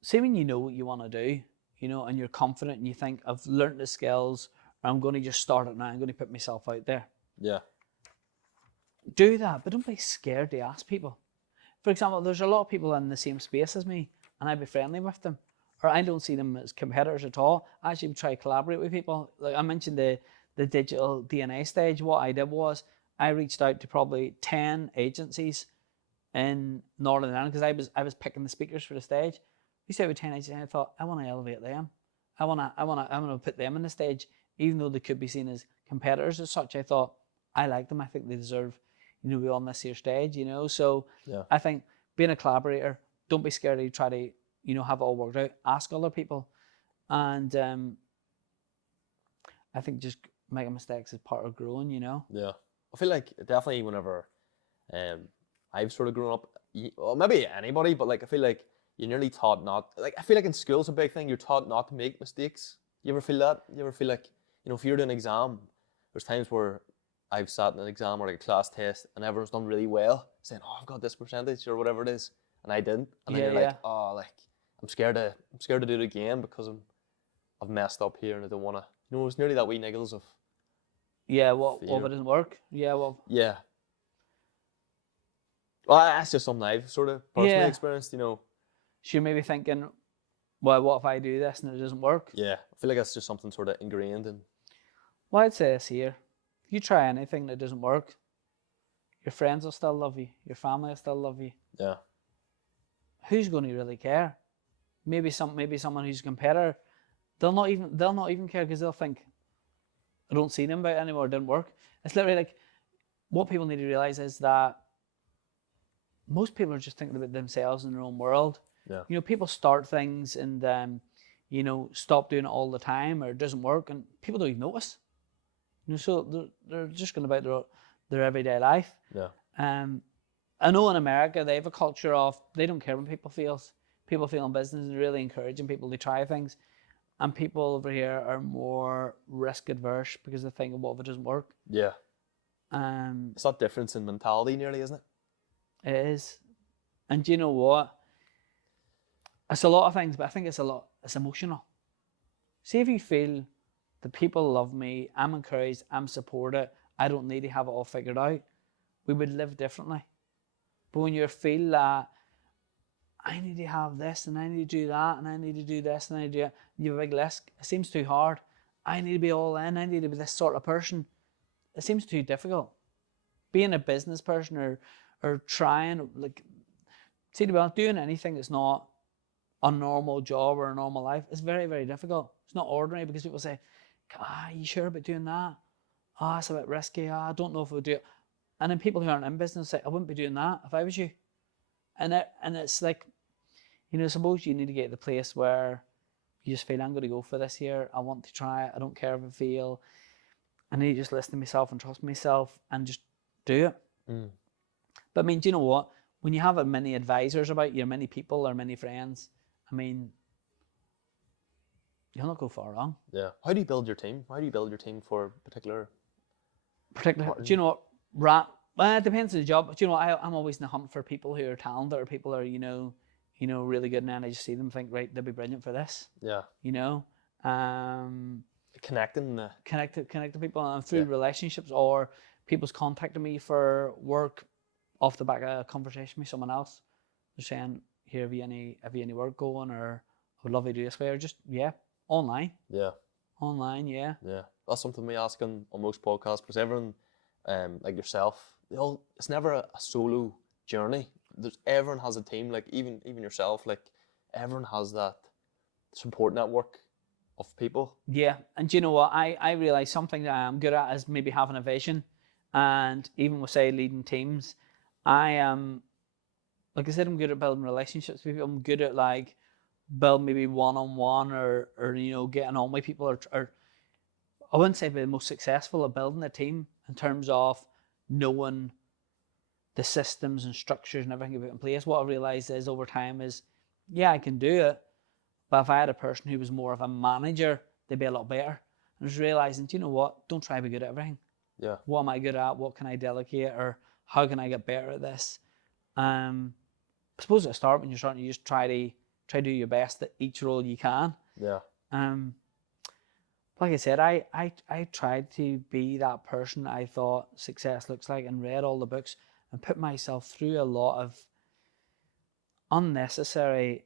See, when you know what you want to do, you know, and you're confident and you think, I've learned the skills, or I'm going to just start it now, I'm going to put myself out there. Yeah. Do that, but don't be scared to ask people. For example, there's a lot of people in the same space as me, and I'd be friendly with them, or I don't see them as competitors at all. I actually try to collaborate with people. Like I mentioned the digital DNA stage. What I did was I reached out to probably 10 agencies in Northern Ireland, because I was picking the speakers for the stage. We started with 10 agencies, and I thought, I want to elevate them. I want to put them on the stage, even though they could be seen as competitors as such. I thought, I like them. I think they deserve, you know, be on this here stage, you know. So Yeah. I think being a collaborator, don't be scared to try to, you know, have it all worked out. Ask other people, and I think just making mistakes is part of growing, you know. Yeah. I feel like definitely whenever I've sort of grown up, well, maybe anybody, but like I feel like you're nearly taught not, like I feel like in school it's a big thing, you're taught not to make mistakes. You ever feel that? You ever feel like, you know, if you're doing an exam, there's times where I've sat in an exam or like a class test and everyone's done really well, saying, oh, I've got this percentage or whatever it is, and I didn't. And then you're like, oh, like I'm scared to do it again because I've messed up here and I don't want to. You know, it's nearly that wee niggles of. Yeah, what if fear. it doesn't work? Yeah, well. Yeah. Well, that's just something I've sort of personally Yeah. experienced, you know. So you're maybe thinking, well, what if I do this and it doesn't work? Yeah, I feel like that's just something sort of ingrained in. Well, I'd say this here. If you try anything that doesn't work, your friends will still love you. Your family will still love you. Yeah. Who's going to really care? Maybe someone who's a competitor, they'll not even care, because they'll think, I don't see them about it anymore, it didn't work. It's literally like, what people need to realize is that most people are just thinking about themselves in their own world. Yeah. You know, people start things and stop doing it all the time or it doesn't work, and people don't even notice. So they're just going about their everyday life. Yeah. I know in America they have a culture of they don't care when people feel in business and really encouraging people to try things, and people over here are more risk adverse because they think, well, if it doesn't work. Yeah. It's that difference in mentality nearly, isn't it? It is. And do you know what? It's a lot of things, but I think it's emotional. See, if you feel the people love me, I'm encouraged, I'm supported, I don't need to have it all figured out, we would live differently. But when you feel that I need to have this and I need to do that and I need to do this and I need to do that, you have a big list, it seems too hard. I need to be all in, I need to be this sort of person. It seems too difficult. Being a business person or trying, see, to be honest, doing anything that's not a normal job or a normal life is very, very difficult. It's not ordinary because people say, you sure about doing that? It's a bit risky. I don't know if we'll do it. And then people who aren't in business say, I wouldn't be doing that if I was you. And it's like, suppose you need to get to the place where you just feel, I'm going to go for this here. I want to try it. I don't care if I fail. I need to just listen to myself and trust myself and just do it. But I mean, do you know what? When you have many advisors about you, many people or many friends, I mean, you'll not go far wrong. Yeah. How do you build your team? How do you build your team for particular? Do you know what? Well, it depends on the job. But do you know what? I'm always in the hunt for people who are talented or people who are, really good, and then I just see them think, right, they'll be brilliant for this. Yeah. Connecting Connect people and through relationships, or people's contacting me for work off the back of a conversation with someone else. They're saying, here, have you any work going, or I would love to do this way, or just online. Yeah. Online, yeah. Yeah. That's something we ask on most podcasts, because everyone, like yourself, it's never a solo journey. Everyone has a team, like even yourself, like everyone has that support network of people. Yeah, and do you know what? I realise something that I'm good at is maybe having a vision, and even with, say, leading teams, I am, like I said, I'm good at building relationships with people. I'm good at building maybe one-on-one or getting on with people, or I wouldn't say be the most successful at building a team in terms of knowing the systems and structures and everything about in place. What I realised is over time is, I can do it, but if I had a person who was more of a manager, they'd be a lot better. And I was realising, do you know what? Don't try to be good at everything. Yeah. What am I good at? What can I delegate? Or how can I get better at this? I suppose at the start when you're starting, you just try to do your best at each role you can. Yeah. Like I said, I tried to be that person I thought success looks like, and read all the books and put myself through a lot of unnecessary,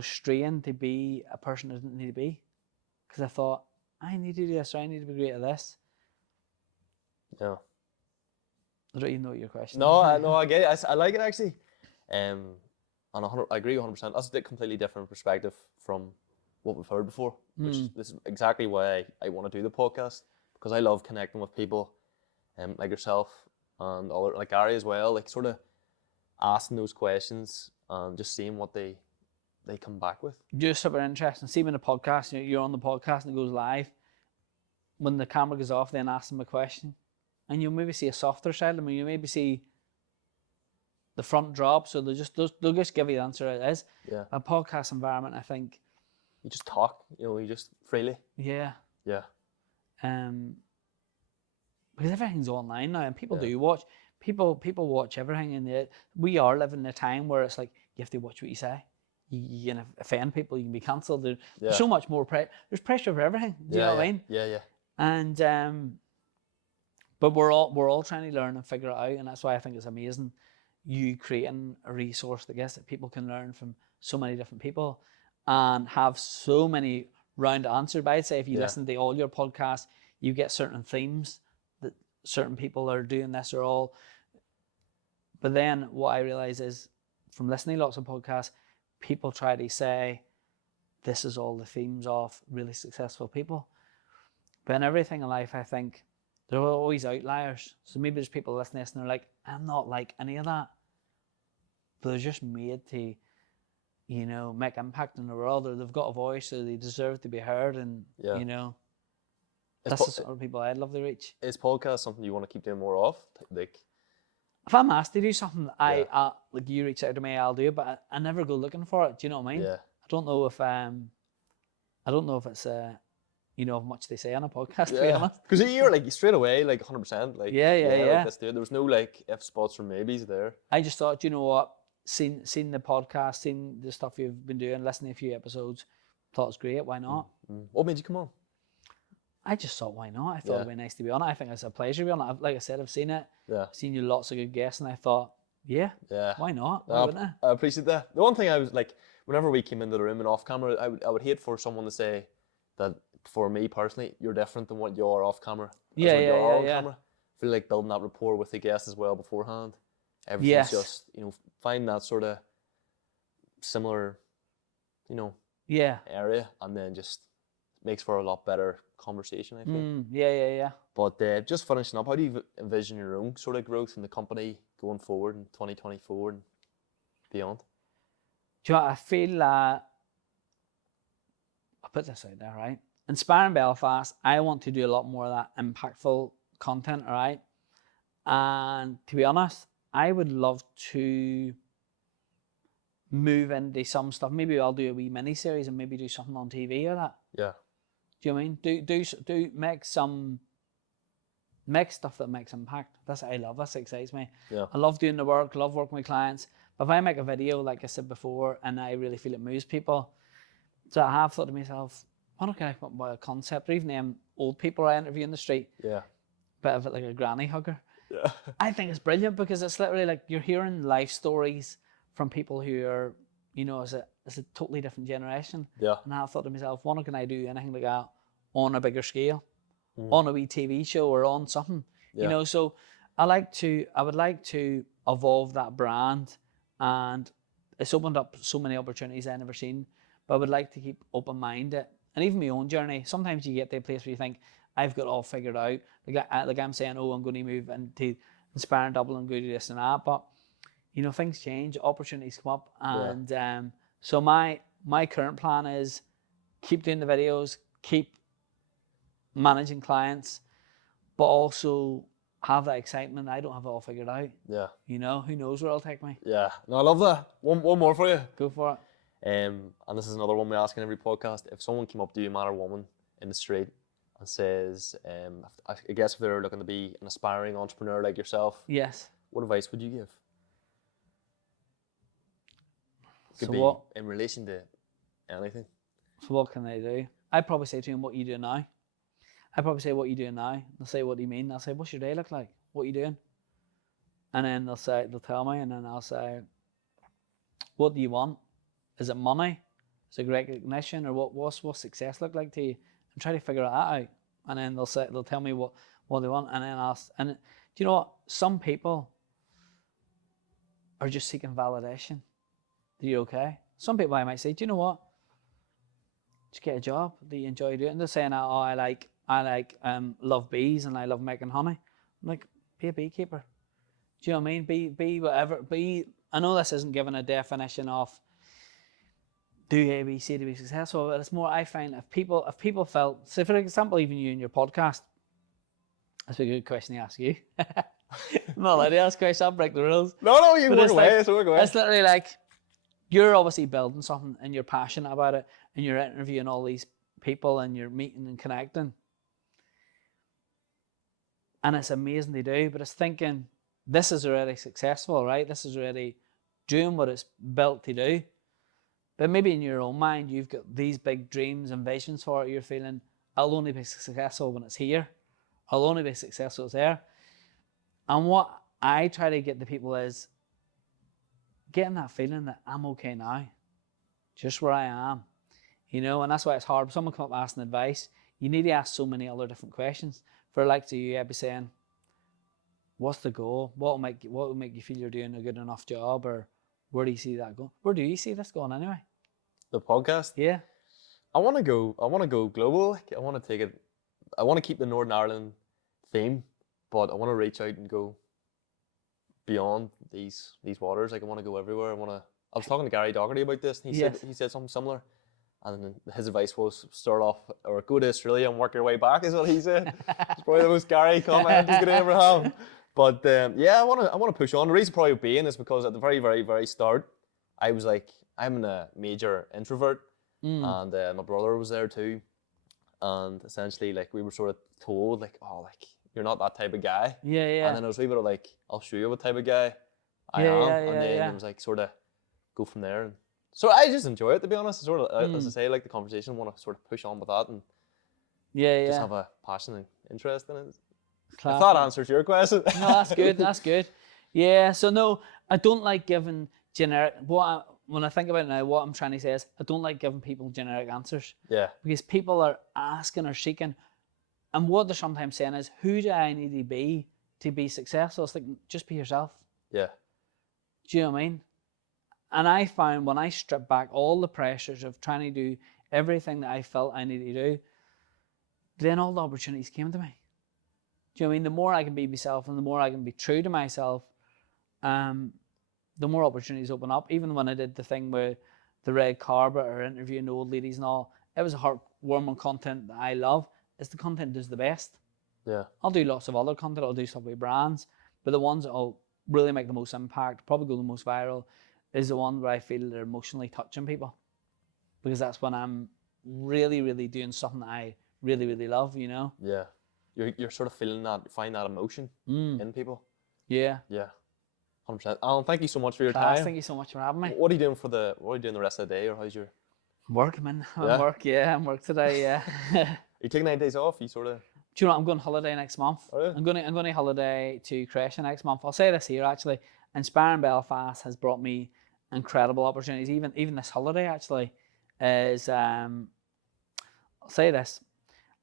strain to be a person I didn't need to be. Because I thought, I need to do this, or I need to be great at this. Yeah. I don't even know what your question No, is. I get it. I like it actually. And I agree 100%. That's a completely different perspective from what we've heard before. This is exactly why I want to do the podcast, because I love connecting with people, like yourself and other, like Gary as well. Like sort of asking those questions and just seeing what they come back with. Just super interesting. See, when the podcast, you're on the podcast and it goes live, when the camera goes off, then ask them a question, and you'll maybe see a softer side of them. You maybe see the front drop, so they'll just give you the answer it is. Yeah. A podcast environment, I think. You just talk, you just freely. Yeah. Yeah. Because everything's online now, and people do watch. People watch everything, and we are living in a time where it's like you have to watch what you say. You can offend people, you can be cancelled. There's so much more pressure. There's pressure for everything. Do you know what I mean? Yeah. And but we're all trying to learn and figure it out, and that's why I think it's amazing you creating a resource that people can learn from so many different people and have so many round answers. But I'd say if you listen to all your podcasts, you get certain themes that certain people are doing this or all. But then what I realize is from listening to lots of podcasts, people try to say this is all the themes of really successful people. But in everything in life, I think there are always outliers. So maybe there's people listening to this and they're like, I'm not like any of that. But they're just made to you know, make impact in the world, or they've got a voice, or they deserve to be heard, and Yeah. you know, Is that's the sort of people I'd love to reach. Is podcast something you want to keep doing more of? Like, If I'm asked to do something, Yeah. like you reach out to me, I'll do it, but I never go looking for it. Do you know what I mean? yeah, I don't know if it's you know, much they say on a podcast, to be yeah. honest. Because you're like straight away, like 100%. Like, Yeah. Like, let's do it. There was no like if spots or maybes there. I just thought, you know what, seen the podcast, seen the stuff you've been doing, listening to a few episodes, thought it's great. Why not? What made you come on? I just thought, why not? I thought Yeah. it'd be nice to be on it. I think it's a pleasure to be on it. Like I said, I've seen it. Yeah, Seen you lots of good guests, and I thought, yeah, yeah. why not? Why I, wouldn't I appreciate that. The one thing I was like, whenever we came into the room and off camera, I would hate for someone to say that for me personally, you're different than what you are off camera. as Yeah, what you yeah, are yeah, on yeah. camera. I feel like building that rapport with the guest as well beforehand. Everything's Yes. just, you know, find that sort of similar, you know, Yeah. area, and then just makes for a lot better conversation, I think. Yeah. But just finishing up, how do you envision your own sort of growth in the company going forward in 2024 and beyond? Do you know what? I feel I'll put this out there, right? Inspiring Belfast, I want to do a lot more of that impactful content, all right? And to be honest, I would love to move into some stuff. Maybe I'll do a wee mini series and maybe do something on TV or that. Yeah. Do you know what I mean? Do make stuff that makes impact. That's what I love. That excites me. Yeah. I love doing the work, love working with clients. But if I make a video, like I said before, and I really feel it moves people, so I have thought to myself, why don't I come up with a concept, or even them old people I interview in the street, Yeah. bit of it like a granny hugger. Yeah. I think it's brilliant because it's literally like you're hearing life stories from people who are, you know, as a totally different generation. Yeah. And I thought to myself, why can I do anything like that on a bigger scale, on a wee TV show or on something, Yeah. you know? So I would like to evolve that brand, and it's opened up so many opportunities I've never seen, but I would like to keep open-minded. And even my own journey, sometimes you get to a place where you think, I've got it all figured out. Like I'm saying, oh, I'm going to move into Inspiring Dublin and go do this and that. But, you know, things change, opportunities come up. And so my current plan is keep doing the videos, keep managing clients, but also have that excitement. I don't have it all figured out. Yeah. You know, who knows where it'll take me? Yeah. No, I love that. One more for you. Go for it. And this is another one we ask in every podcast. If someone came up to you, man or woman, in the street and says, I guess if they're looking to be an aspiring entrepreneur like yourself, Yes. what advice would you give? Could So be what? in relation to anything. So what can they do? I'd probably say to him, what you do now? I'd probably say, what you doing now? They'll say, what do you mean? I'll say, what's your day look like? What are you doing? And then they'll tell me, and then I'll say, what do you want? Is it money? Is it recognition? Or what's success look like to you? And try to figure that out. And then they'll tell me what they want. And then do you know what? Some people are just seeking validation. Are you okay? Some people I might say, do you know what? Just get a job that you enjoy doing. They're saying, oh, I like love bees and I love making honey. I'm like, be a beekeeper. Do you know what I mean? Be whatever. I know this isn't giving a definition of do A, B, C to be successful, but it's more, I find if people felt, so for example, even you in your podcast, that's a good question to ask you. I'm not allowed to ask questions, I'll break the rules. No, you But work it's away. like- So work away. It's literally like, you're obviously building something and you're passionate about it and you're interviewing all these people and you're meeting and connecting. And it's amazing to do, but it's thinking, this is already successful, right? This is already doing what it's built to do. But maybe in your own mind, you've got these big dreams and visions for it. You're feeling, I'll only be successful when it's here. I'll only be successful when it's there. And what I try to get the people is getting that feeling that I'm okay now, just where I am. You know, and that's why it's hard. If someone comes up asking advice, you need to ask so many other different questions. For like to you, I'd be saying, what's the goal? What will make you feel you're doing a good enough job? Or where do you see that going? Where do you see this going anyway? The podcast. Yeah. I want to go global. Like, I want to keep the Northern Ireland theme, but I want to reach out and go beyond these waters. Like, I want to go everywhere. I was talking to Gary Doherty about this, and he said something similar. And then his advice was start off or go to Australia and work your way back, is what he said. It's probably the most Gary comment you could ever have. But yeah, I want to push on. The reason probably being is because at the very, very, very start, I was like, I'm a major introvert, and my brother was there too. And essentially, like, we were sort of told, like, oh, like, you're not that type of guy. Yeah, yeah. And then I was a wee bit of like, I'll show you what type of guy I Yeah, am. yeah, And then yeah. it was like, sort of go from there. And so I just enjoy it, to be honest. Sort of, as I say, like the conversation, I want to sort of push on with that and just have a passion and interest in it. If that answers your question. No, that's good. That's good. Yeah. So no, I don't like giving generic. When I think about it now, what I'm trying to say is I don't like giving people generic answers. Yeah. Because people are asking or seeking, and what they're sometimes saying is, "Who do I need to be successful?" It's like, just be yourself. Yeah. Do you know what I mean? And I found when I stripped back all the pressures of trying to do everything that I felt I needed to do, then all the opportunities came to me. Do you know what I mean? The more I can be myself and the more I can be true to myself, the more opportunities open up. Even when I did the thing with the red carpet or interviewing old ladies and all, it was a heartwarming content that I love. It's the content that does the best. Yeah. I'll do lots of other content. I'll do stuff with brands, but the ones that will really make the most impact, probably go the most viral, is the one where I feel they're emotionally touching people. Because that's when I'm really, really doing something that I really, really love, you know? Yeah. You're sort of feeling that, find that emotion in people. Yeah. Yeah. 100%. Alan, thank you so much for your Class, time. thank you so much for having me. What are you doing the rest of the day, or how's your? Work, man. I'm Yeah? work, yeah. I'm work today, yeah. Are you taking 9 days off? You sort of. Do you know what? I'm going on holiday next month. Oh, yeah? I'm going on holiday to Croatia next month. I'll say this here, actually. Inspiring Belfast has brought me incredible opportunities. Even this holiday, actually, is, I'll say this.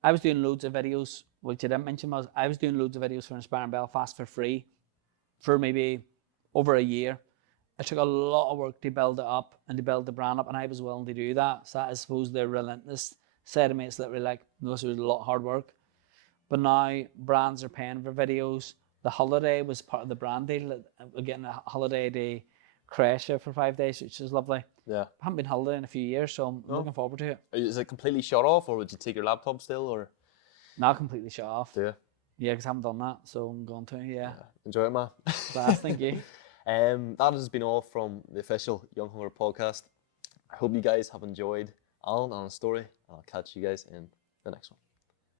I was doing loads of videos, which I didn't mention was, I was doing loads of videos for Inspiring Belfast for free for maybe over a year. It took a lot of work to build it up and to build the brand up, and I was willing to do that. So that is, I suppose, the relentless side of me. It's literally like, this was a lot of hard work. But now brands are paying for videos. The holiday was part of the brand deal. We're getting a holiday to Croatia for 5 days, which is lovely. Yeah. I haven't been holiday in a few years, so I'm looking forward to it. Is it completely shut off, or would you take your laptop still, or? Not completely shut off. Yeah. Yeah, because I haven't done that, so I'm going to, yeah. Enjoy it, man. Class, thank you. That has been all from the official Young Hunger podcast. I hope you guys have enjoyed Alan and Alan's story, and I'll catch you guys in the next one.